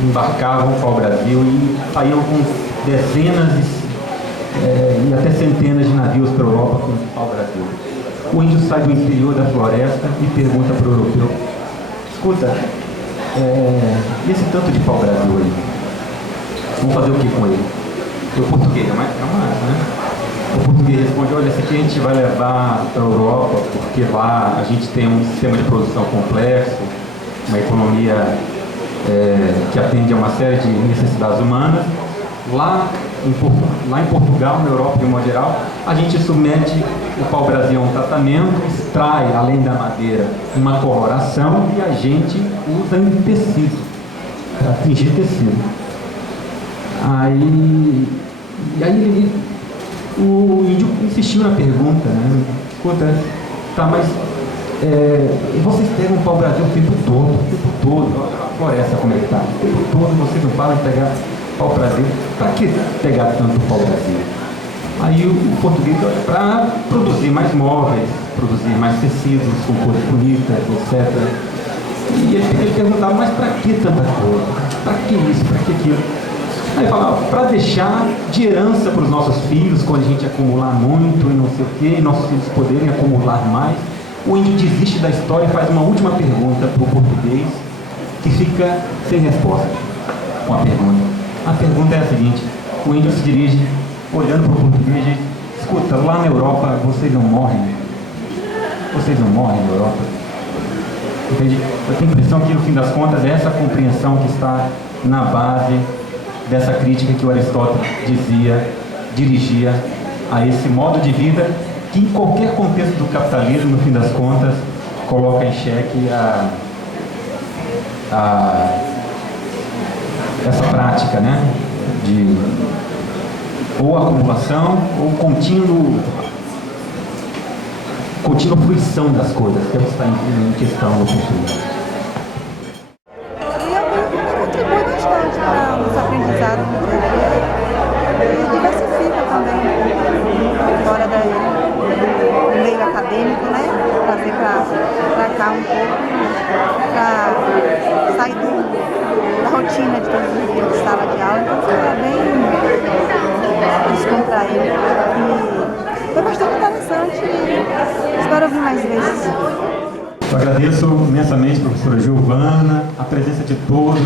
embarcavam o pau-brasil e saíam com dezenas e até centenas de navios para a Europa com o pau-brasil. O índio sai do interior da floresta e pergunta para o europeu: escuta, e esse tanto de pau-brasil aí? Vamos fazer o que com ele? O português, né? O português responde: olha, esse aqui a gente vai levar para a Europa porque lá a gente tem um sistema de produção complexo, uma economia que atende a uma série de necessidades humanas. Lá em Portugal, na Europa de um modo geral, a gente submete o pau-brasil a um tratamento, extrai, além da madeira, uma coloração e a gente usa em tecido, para tingir tecido. Aí o índio insistiu na pergunta, né? Escuta, tá, mas vocês pegam o pau-brasil o tempo todo, a floresta como é que tá, o tempo todo vocês não param de pegar pau-brasil. Para que pegar tanto pau-brasil? Aí o português, para produzir mais móveis, produzir mais tecidos com cores bonitas, etc. E ele perguntava: mas para que tanta coisa? Para que isso? Para que aquilo? Aí falava: para deixar de herança para os nossos filhos, quando a gente acumular muito e não sei o quê, e nossos filhos poderem acumular mais. O índio desiste da história e faz uma última pergunta para o português, que fica sem resposta com a pergunta. A pergunta é a seguinte: o índio se dirige, olhando para o português, e diz: escuta, lá na Europa vocês não morrem? Vocês não morrem na Europa? Entende? Eu tenho a impressão que, no fim das contas, é essa compreensão que está na base dessa crítica que o Aristóteles dirigia a esse modo de vida que, em qualquer contexto do capitalismo, no fim das contas, coloca em xeque essa prática, né, de ou acumulação ou contínua fruição das coisas, que é o que está em questão no futuro. Contribui bastante para os aprendizados no dia a dia e diversifica também fora do meio acadêmico, né? Trazer para cá um pouco, para sair da rotina de todos os dias de sala de aula, então fica bem descontraído e foi bastante interessante e espero vir mais vezes. Eu agradeço imensamente a professora Giovana, a presença de todos,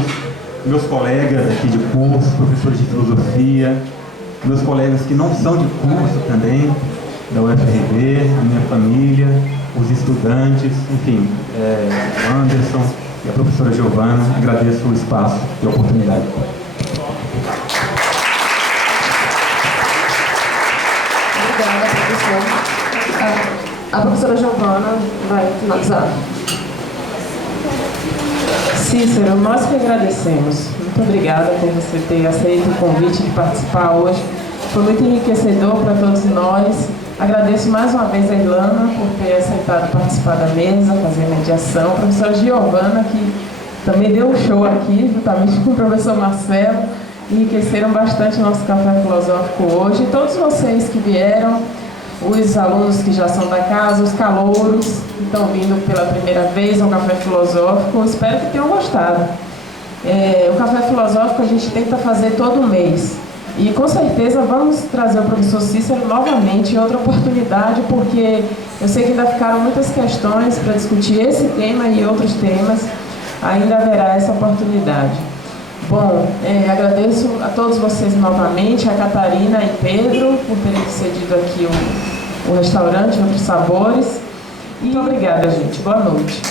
meus colegas aqui de curso, professores de filosofia, meus colegas que não são de curso também, da UFRB, a minha família, os estudantes, enfim, o Anderson e a professora Giovana, agradeço o espaço e a oportunidade. Obrigada, professora. A professora Giovana vai finalizar. Cícero, nós que agradecemos. Muito obrigada por você ter aceito o convite de participar hoje. Foi muito enriquecedor para todos nós. Agradeço mais uma vez a Ilana por ter aceitado participar da mesa, fazer a mediação. A professora Giovana, que também deu um show aqui, juntamente com o professor Marcelo, enriqueceram bastante o nosso café filosófico hoje. E todos vocês que vieram, os alunos que já são da casa, os calouros que estão vindo pela primeira vez ao Café Filosófico, espero que tenham gostado. O Café Filosófico a gente tenta fazer todo mês. E com certeza vamos trazer o professor Cícero novamente em outra oportunidade, porque eu sei que ainda ficaram muitas questões para discutir esse tema e outros temas. Ainda haverá essa oportunidade. Bom, agradeço a todos vocês novamente, a Catarina e Pedro, por terem cedido aqui o restaurante Outros Sabores. E obrigada, gente. Boa noite.